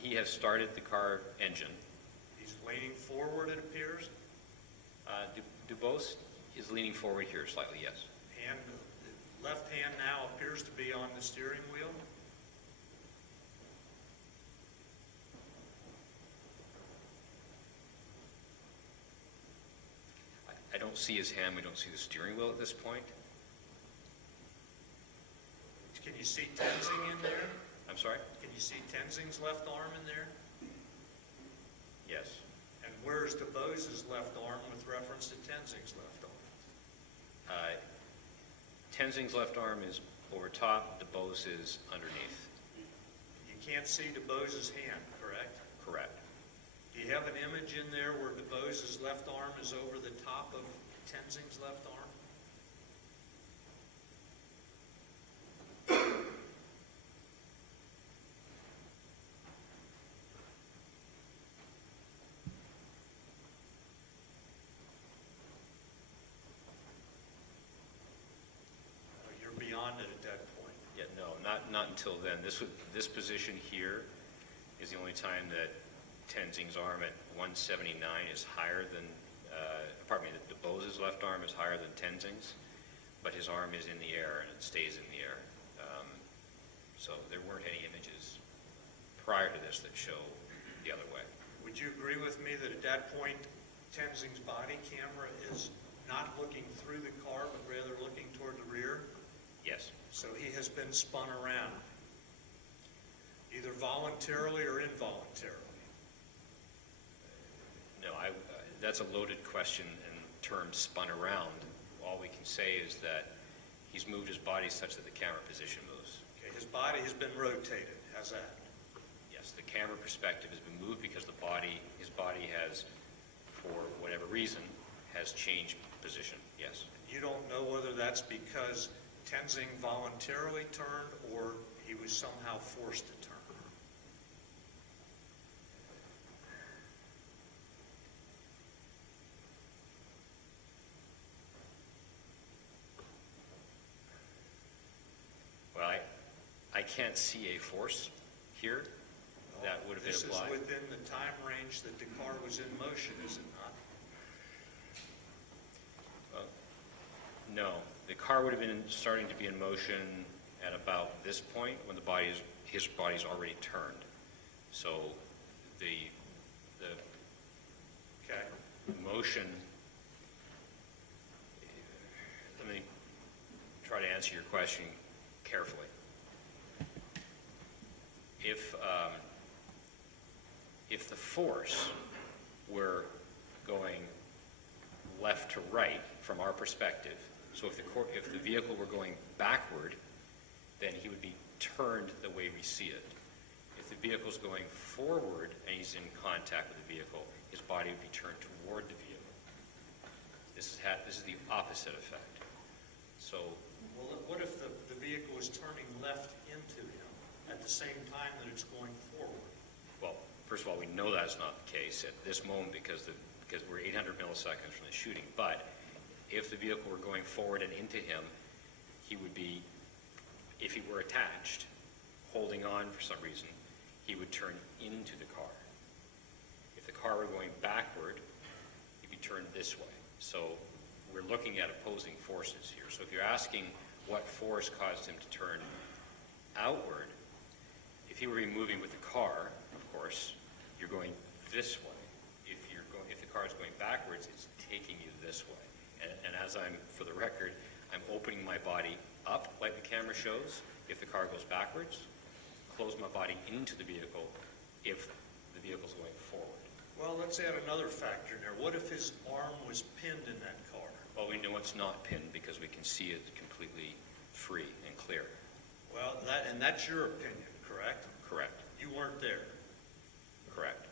He has started the car engine. He's leaning forward, it appears. DuBose is leaning forward here slightly, yes. And the left hand now appears to be on the steering wheel. I don't see his hand. We don't see the steering wheel at this point. Can you see Tenzing in there? I'm sorry? Can you see Tenzing's left arm in there? Yes. And where's DuBose's left arm with reference to Tenzing's left arm? Tenzing's left arm is over top. DuBose is underneath. You can't see DuBose's hand, correct? Correct. Do you have an image in there where DuBose's left arm is over the top of Tenzing's left arm? You're beyond it at that point. Yeah, no, not until then. This position here is the only time that Tenzing's arm at 179 is higher than, that DuBose's left arm is higher than Tenzing's, but his arm is in the air and it stays in the air. So there weren't any images prior to this that show the other way. Would you agree with me that at that point, Tenzing's body camera is not looking through the car, but rather looking toward the rear? Yes. So he has been spun around, either voluntarily or involuntarily. No, that's a loaded question in terms spun around. All we can say is that he's moved his body such that the camera position moves. Okay, his body has been rotated. How's that? Yes, the camera perspective has been moved because his body has, for whatever reason, has changed position, yes. You don't know whether that's because Tenzing voluntarily turned or he was somehow forced to turn? Well, I can't see a force here that would have been applied. This is within the time range that the car was in motion, is it not? No, the car would have been starting to be in motion at about this point when his body's already turned. So the Okay. motion, let me try to answer your question carefully. If the force were going left to right from our perspective, so if the vehicle were going backward, then he would be turned the way we see it. If the vehicle's going forward and he's in contact with the vehicle, his body would be turned toward the vehicle. This is the opposite effect. So, Well, what if the vehicle is turning left into him at the same time that it's going forward? well, first of all, we know that's not the case at this moment because we're 800 milliseconds from the shooting. But if the vehicle were going forward and into him, he would be, if he were attached, holding on for some reason, he would turn into the car. If the car were going backward, he'd be turned this way. So we're looking at opposing forces here. So if you're asking what force caused him to turn outward, if he were moving with the car, of course, you're going this way. If the car is going backwards, it's taking you this way. And as for the record, I'm opening my body up like the camera shows if the car goes backwards, close my body into the vehicle if the vehicle's going forward. Well, let's add another factor in there. What if his arm was pinned in that car? Well, we know it's not pinned because we can see it completely free and clear. Well, that's your opinion, correct? Correct. You weren't there. Correct.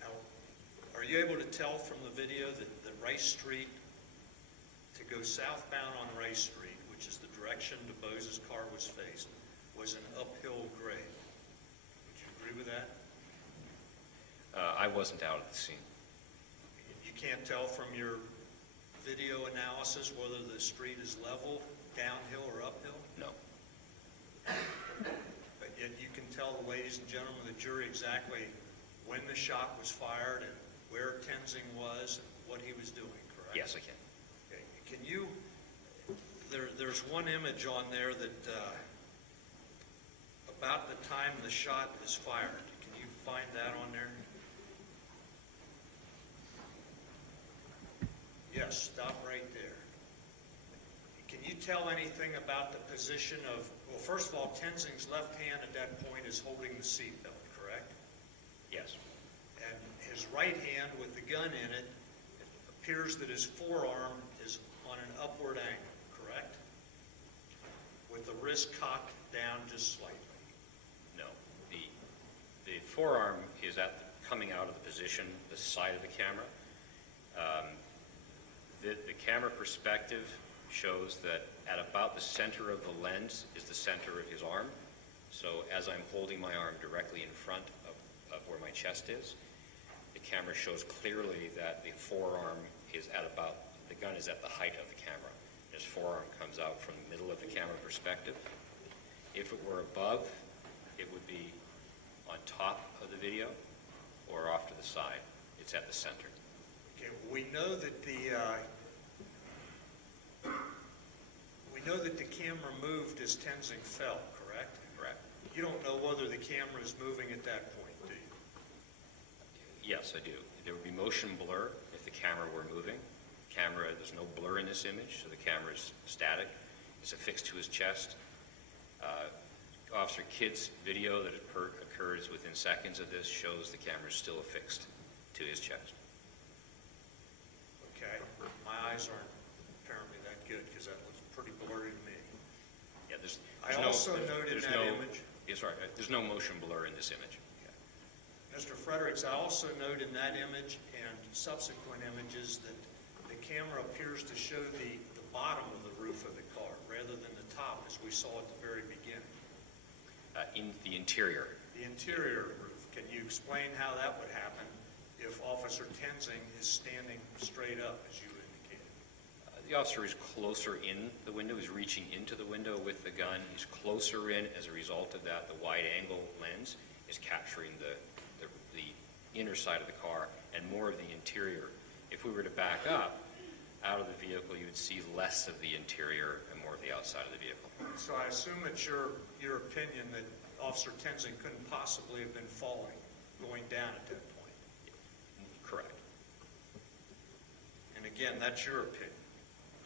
Now, are you able to tell from the video that Rice Street, to go southbound on Rice Street, which is the direction DuBose's car was faced, was an uphill grade? Would you agree with that? I wasn't out at the scene. You can't tell from your video analysis whether the street is level, downhill, or uphill? No. But yet you can tell the ladies and gentlemen of the jury exactly when the shot was fired and where Tenzing was and what he was doing, correct? Yes, I can. Okay. Can you, there's one image on there that, about the time the shot is fired. Can you find that on there? Yes, stop right there. Can you tell anything about the position of, well, first of all, Tenzing's left hand at that point is holding the seatbelt, correct? Yes. And his right hand with the gun in it, it appears that his forearm is on an upward angle, correct? With the wrist cocked down just slightly. No. The forearm is coming out of the position, the side of the camera. The camera perspective shows that at about the center of the lens is the center of his arm. So as I'm holding my arm directly in front of where my chest is, the camera shows clearly that the forearm is at about, the gun is at the height of the camera. His forearm comes out from the middle of the camera perspective. If it were above, it would be on top of the video or off to the side. It's at the center. Okay, we know that the camera moved as Tenzing fell, correct? Correct. You don't know whether the camera is moving at that point, do you? Yes, I do. There would be motion blur if the camera were moving. There's no blur in this image, so the camera is static. It's affixed to his chest. Officer Kidd's video that occurs within seconds of this shows the camera is still affixed to his chest. Okay, my eyes aren't apparently that good, because that looks pretty blurry to me. Yeah, there's I no- also noted there's that no- image. Yes, right. There's no motion blur in this image. Mr. Fredericks, I also note in that image and subsequent images that the camera appears to show the bottom of the roof of the car rather than the top, as we saw at the very beginning. In the interior, The interior roof, can you explain how that would happen if Officer Tenzing is standing straight up, as you indicated? the officer is closer in the window, he's reaching into the window with the gun, he's closer in. As a result of that, the wide-angle lens is capturing the inner side of the car and more of the interior. If we were to back up out of the vehicle, you would see less of the interior and more of the outside of the vehicle. So I assume it's your opinion that Officer Tenzing couldn't possibly have been falling, going down at that point. Correct. And again, that's your opinion.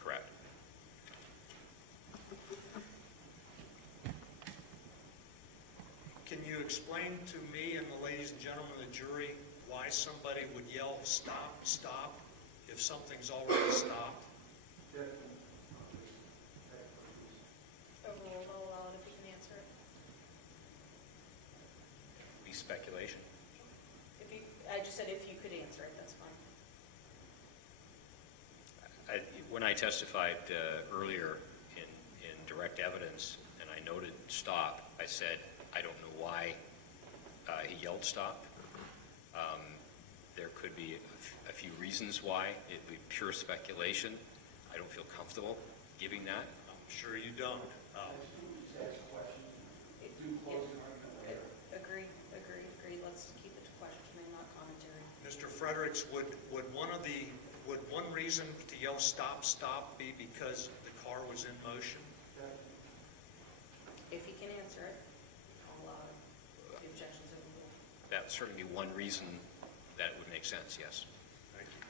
Correct. Can you explain to me and the ladies and gentlemen of the jury why somebody would yell, "Stop, stop," if something's already stopped? Overruled, I'll allow it if you can answer it. Be speculation. I just said if you could answer it, that's fine. When I testified earlier in direct evidence, and I noted stop, I said, I don't know why he yelled stop. There could be a few reasons why. It would be pure speculation. I don't feel comfortable giving that. I'm sure you don't. Agree. Let's keep it to question and not commentary. Mr. Fredericks, would one reason to yell "stop, stop" be because the car was in motion? If he can answer it, I'll allow it. The objection's overruled. That would certainly be one reason that would make sense, yes. Thank you.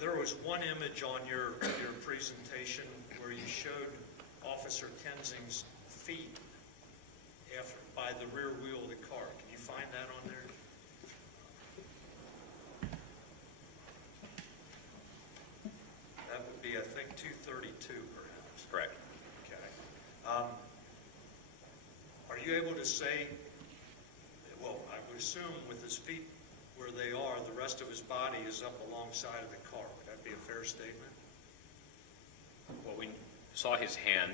There was one image on your presentation where you showed Officer Tenzing's feet by the rear wheel of the car. Can you find that on there? That would be, I think, 232 perhaps. Correct. Okay. Are you able to say, well, I would assume with his feet where they are, the rest of his body is up alongside of the car. Would that be a fair statement? Well, we saw his hand.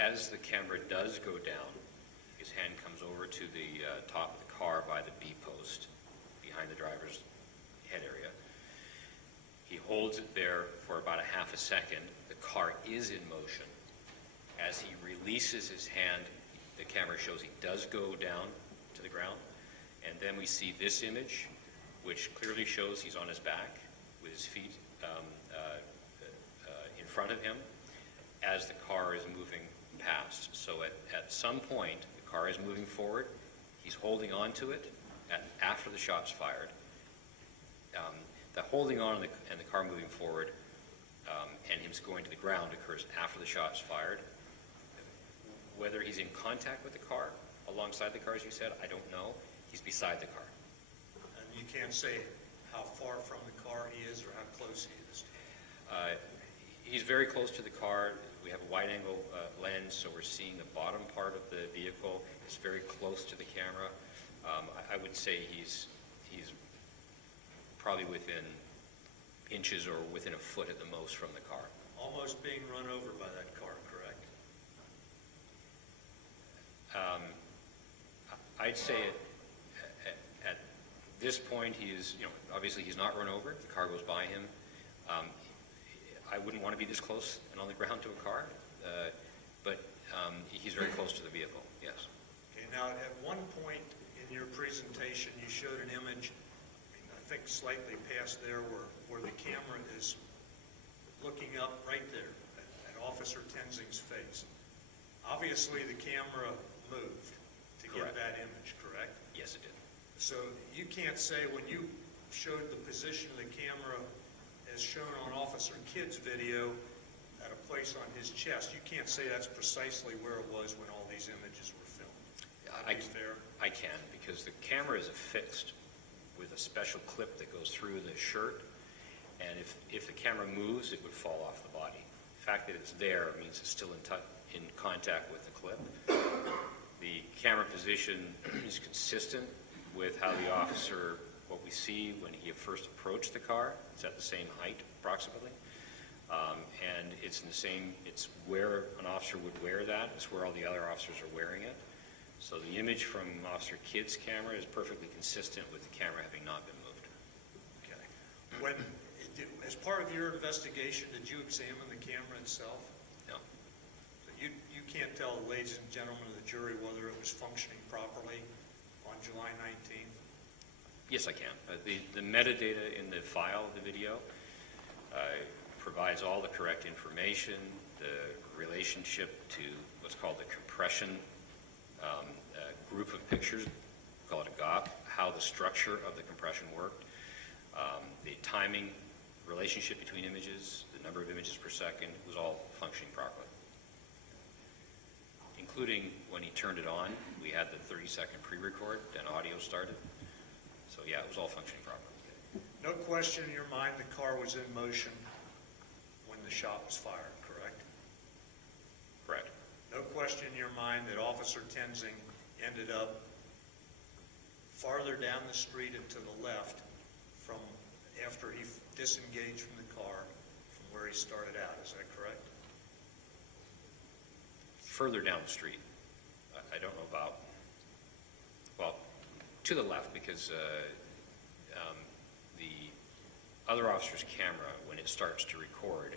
As the camera does go down, his hand comes over to the top of the car by the B post behind the driver's head area. He holds it there for about a half a second. The car is in motion. As he releases his hand, the camera shows he does go down to the ground. And then we see this image, which clearly shows he's on his back with his feet in front of him as the car is moving past. So at some point, the car is moving forward. He's holding on to it after the shot's fired. The holding on and the car moving forward and him going to the ground occurs after the shot's fired. Whether he's in contact with the car, alongside the car, as you said, I don't know. He's beside the car. And you can't say how far from the car he is or how close he is. He's very close to the car. We have a wide-angle lens, so we're seeing the bottom part of the vehicle. It's very close to the camera. I would say he's probably within inches or within a foot at the most from the car. Almost being run over by that car, correct? I'd say at this point, he is, obviously he's not run over. The car goes by him. I wouldn't want to be this close and on the ground to a car, but he's very close to the vehicle, yes. Okay, now at one point in your presentation, you showed an image, I think slightly past there, where the camera is looking up right there at Officer Tenzing's face. Obviously, the camera moved to get Correct. that image, correct? Yes, it did. So you can't say when you showed the position of the camera as shown on Officer Kidd's video at a place on his chest, you can't say that's precisely where it was when all these images were filmed. would be fair? I can, because the camera is affixed with a special clip that goes through the shirt, and if the camera moves, it would fall off the body. The fact that it's there means it's still in contact with the clip. The camera position is consistent with how the officer, what we see when he first approached the car. It's at the same height approximately. And it's in the same, it's where an officer would wear that. It's where all the other officers are wearing it. So the image from Officer Kidd's camera is perfectly consistent with the camera having not been moved. Okay. When, as part of your investigation, did you examine the camera itself? No. So you can't tell the ladies and gentlemen of the jury whether it was functioning properly on July 19th? Yes, I can. The metadata in the file of the video provides all the correct information, the relationship to what's called the compression group of pictures, call it a GOP, how the structure of the compression worked, the timing relationship between images, the number of images per second, was all functioning properly. Including when he turned it on, we had the 30-second pre-record and audio started. So yeah, it was all functioning properly. No question in your mind the car was in motion when the shot was fired, correct? Correct. No question in your mind that Officer Tenzing ended up farther down the street and to the left from after he disengaged from the car from where he started out. Is that correct? Further down the street, I don't know about, well, to the left, because the other officer's camera, when it starts to record,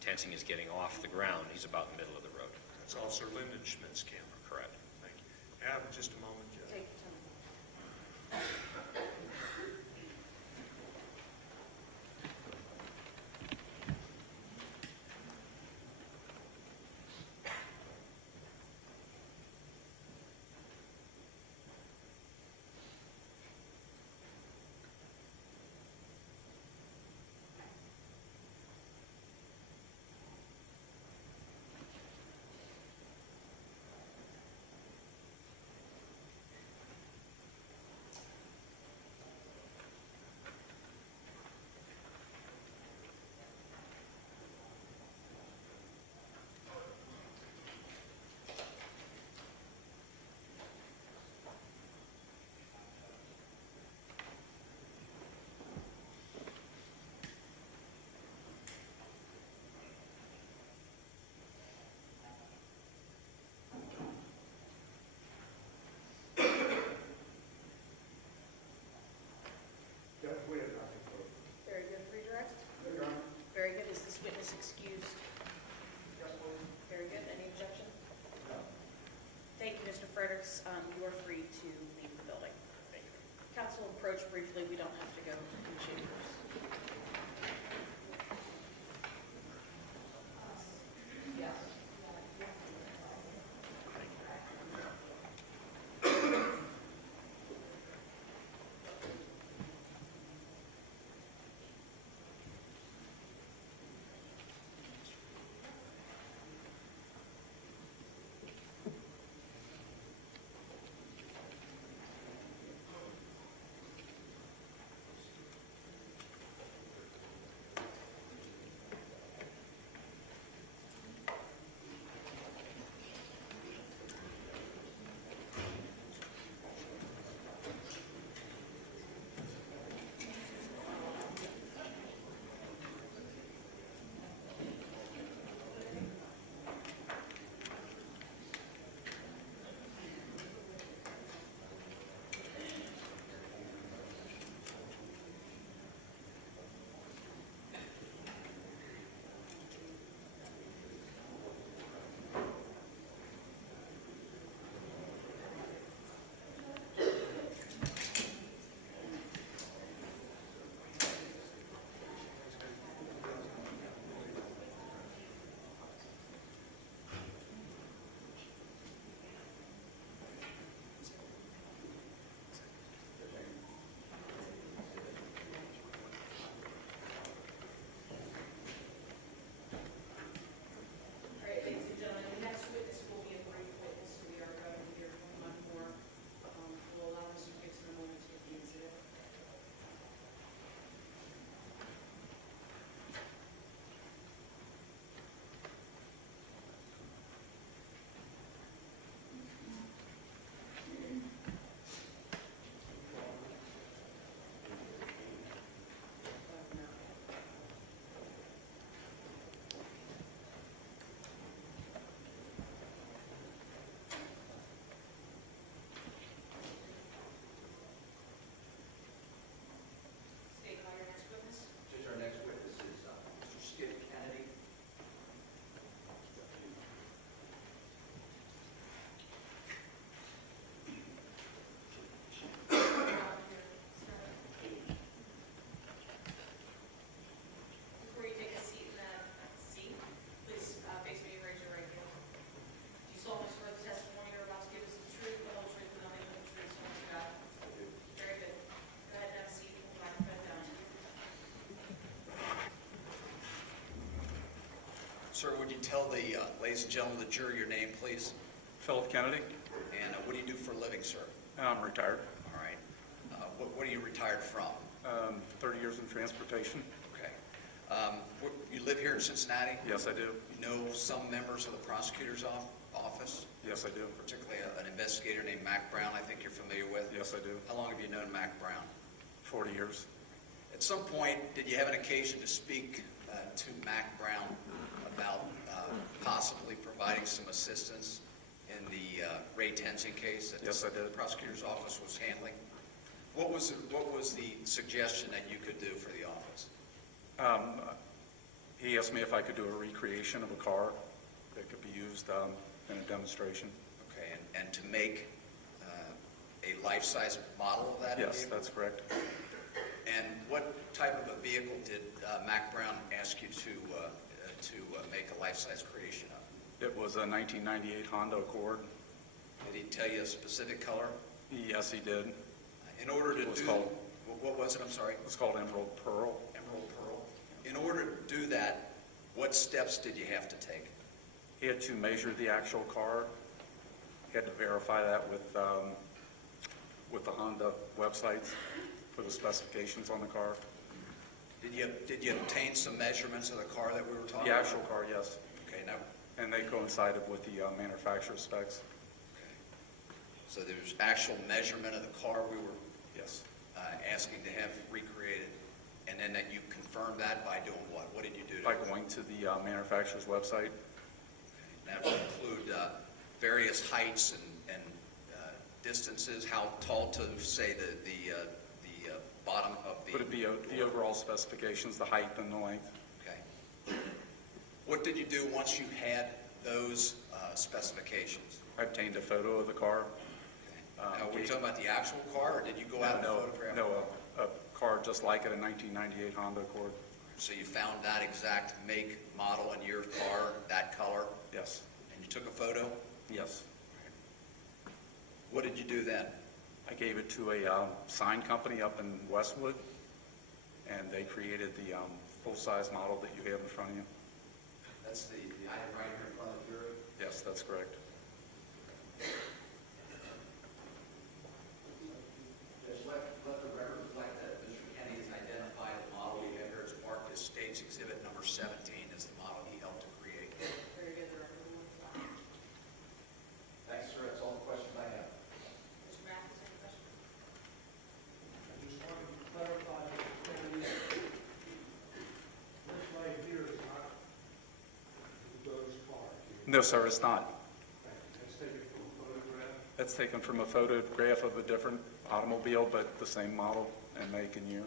Tenzing is getting off the ground. He's about in the middle of the road. That's Officer Lyndon Schmidt's camera. Correct. Thank you. Have just a moment, Jeff. Take your time. Judge, we have nothing further. Very good, redirect. Your Honor. Very good. Is this witness excused? Yes, please. Very good. Any objection? No. Thank you, Mr. Fredericks. You are free to leave the building. Thank you. Council, approach briefly. We don't have to go in chambers. Yes. Sir, would you tell the ladies and gentlemen of the jury your name, please? Philip Kennedy. And what do you do for a living, sir? I'm retired. All right. What are you retired from? 30 years in transportation. Okay. You live here in Cincinnati? Yes, I do. You know some members of the prosecutor's office, Yes, I do. particularly an investigator named Mac Brown, I think you're familiar with? Yes, I do. How long have you known Mac Brown? 40 years. At some point, did you have an occasion to speak to Mac Brown about possibly providing some assistance in the Ray Tenzing case that Yes, I did. the prosecutor's office was handling? What was the suggestion that you could do for the office? He asked me if I could do a recreation of a car that could be used in a demonstration. Okay, and to make a life-size model of that Yes, vehicle? that's correct. And what type of a vehicle did Mac Brown ask you to make a life-size creation of? It was a 1998 Honda Accord. Did he tell you a specific color? Yes, he did. In order to It was do, called- what was it, I'm sorry? It was called Emerald Pearl. Emerald Pearl. In order to do that, what steps did you have to take? He had to measure the actual car. He had to verify that with the Honda websites for the specifications on the car. Did you obtain some measurements of the car that we were talking The about? actual car, yes. Okay, now, And they coincided with the manufacturer specs. okay. So there's actual measurement of the car we were Yes. asking to have recreated, and then that you confirmed that by doing what? What did you do? By going to the manufacturer's website. That would include various heights and distances, how tall to, say, the bottom of the... Would it be the overall specifications, the height and the length? Okay. What did you do once you had those specifications? I obtained a photo of the car. Okay. Now, were you talking about the actual car, or did you go out and photograph? No, a car just like it, a 1998 Honda Accord. So you found that exact make, model, and year of car, that color, Yes. and you took a photo? Yes. What did you do then? I gave it to a sign company up in Westwood, and they created the full-size model that you have in front of you. That's the item right here in front of the jury? Yes, that's correct. Just let the record reflect that Mr. Kenny has identified the model we have here. It's marked as State's Exhibit number 17 as the model he helped to create. Very good, the record will reflect. Thanks, sir. That's all the questions I have. Mr. Mathis, any questions? I just wanted to clarify, this right here is not Joe's car. No, sir, it's not. That's taken from a photograph. That's taken from a photograph of a different automobile, but the same model and make and year.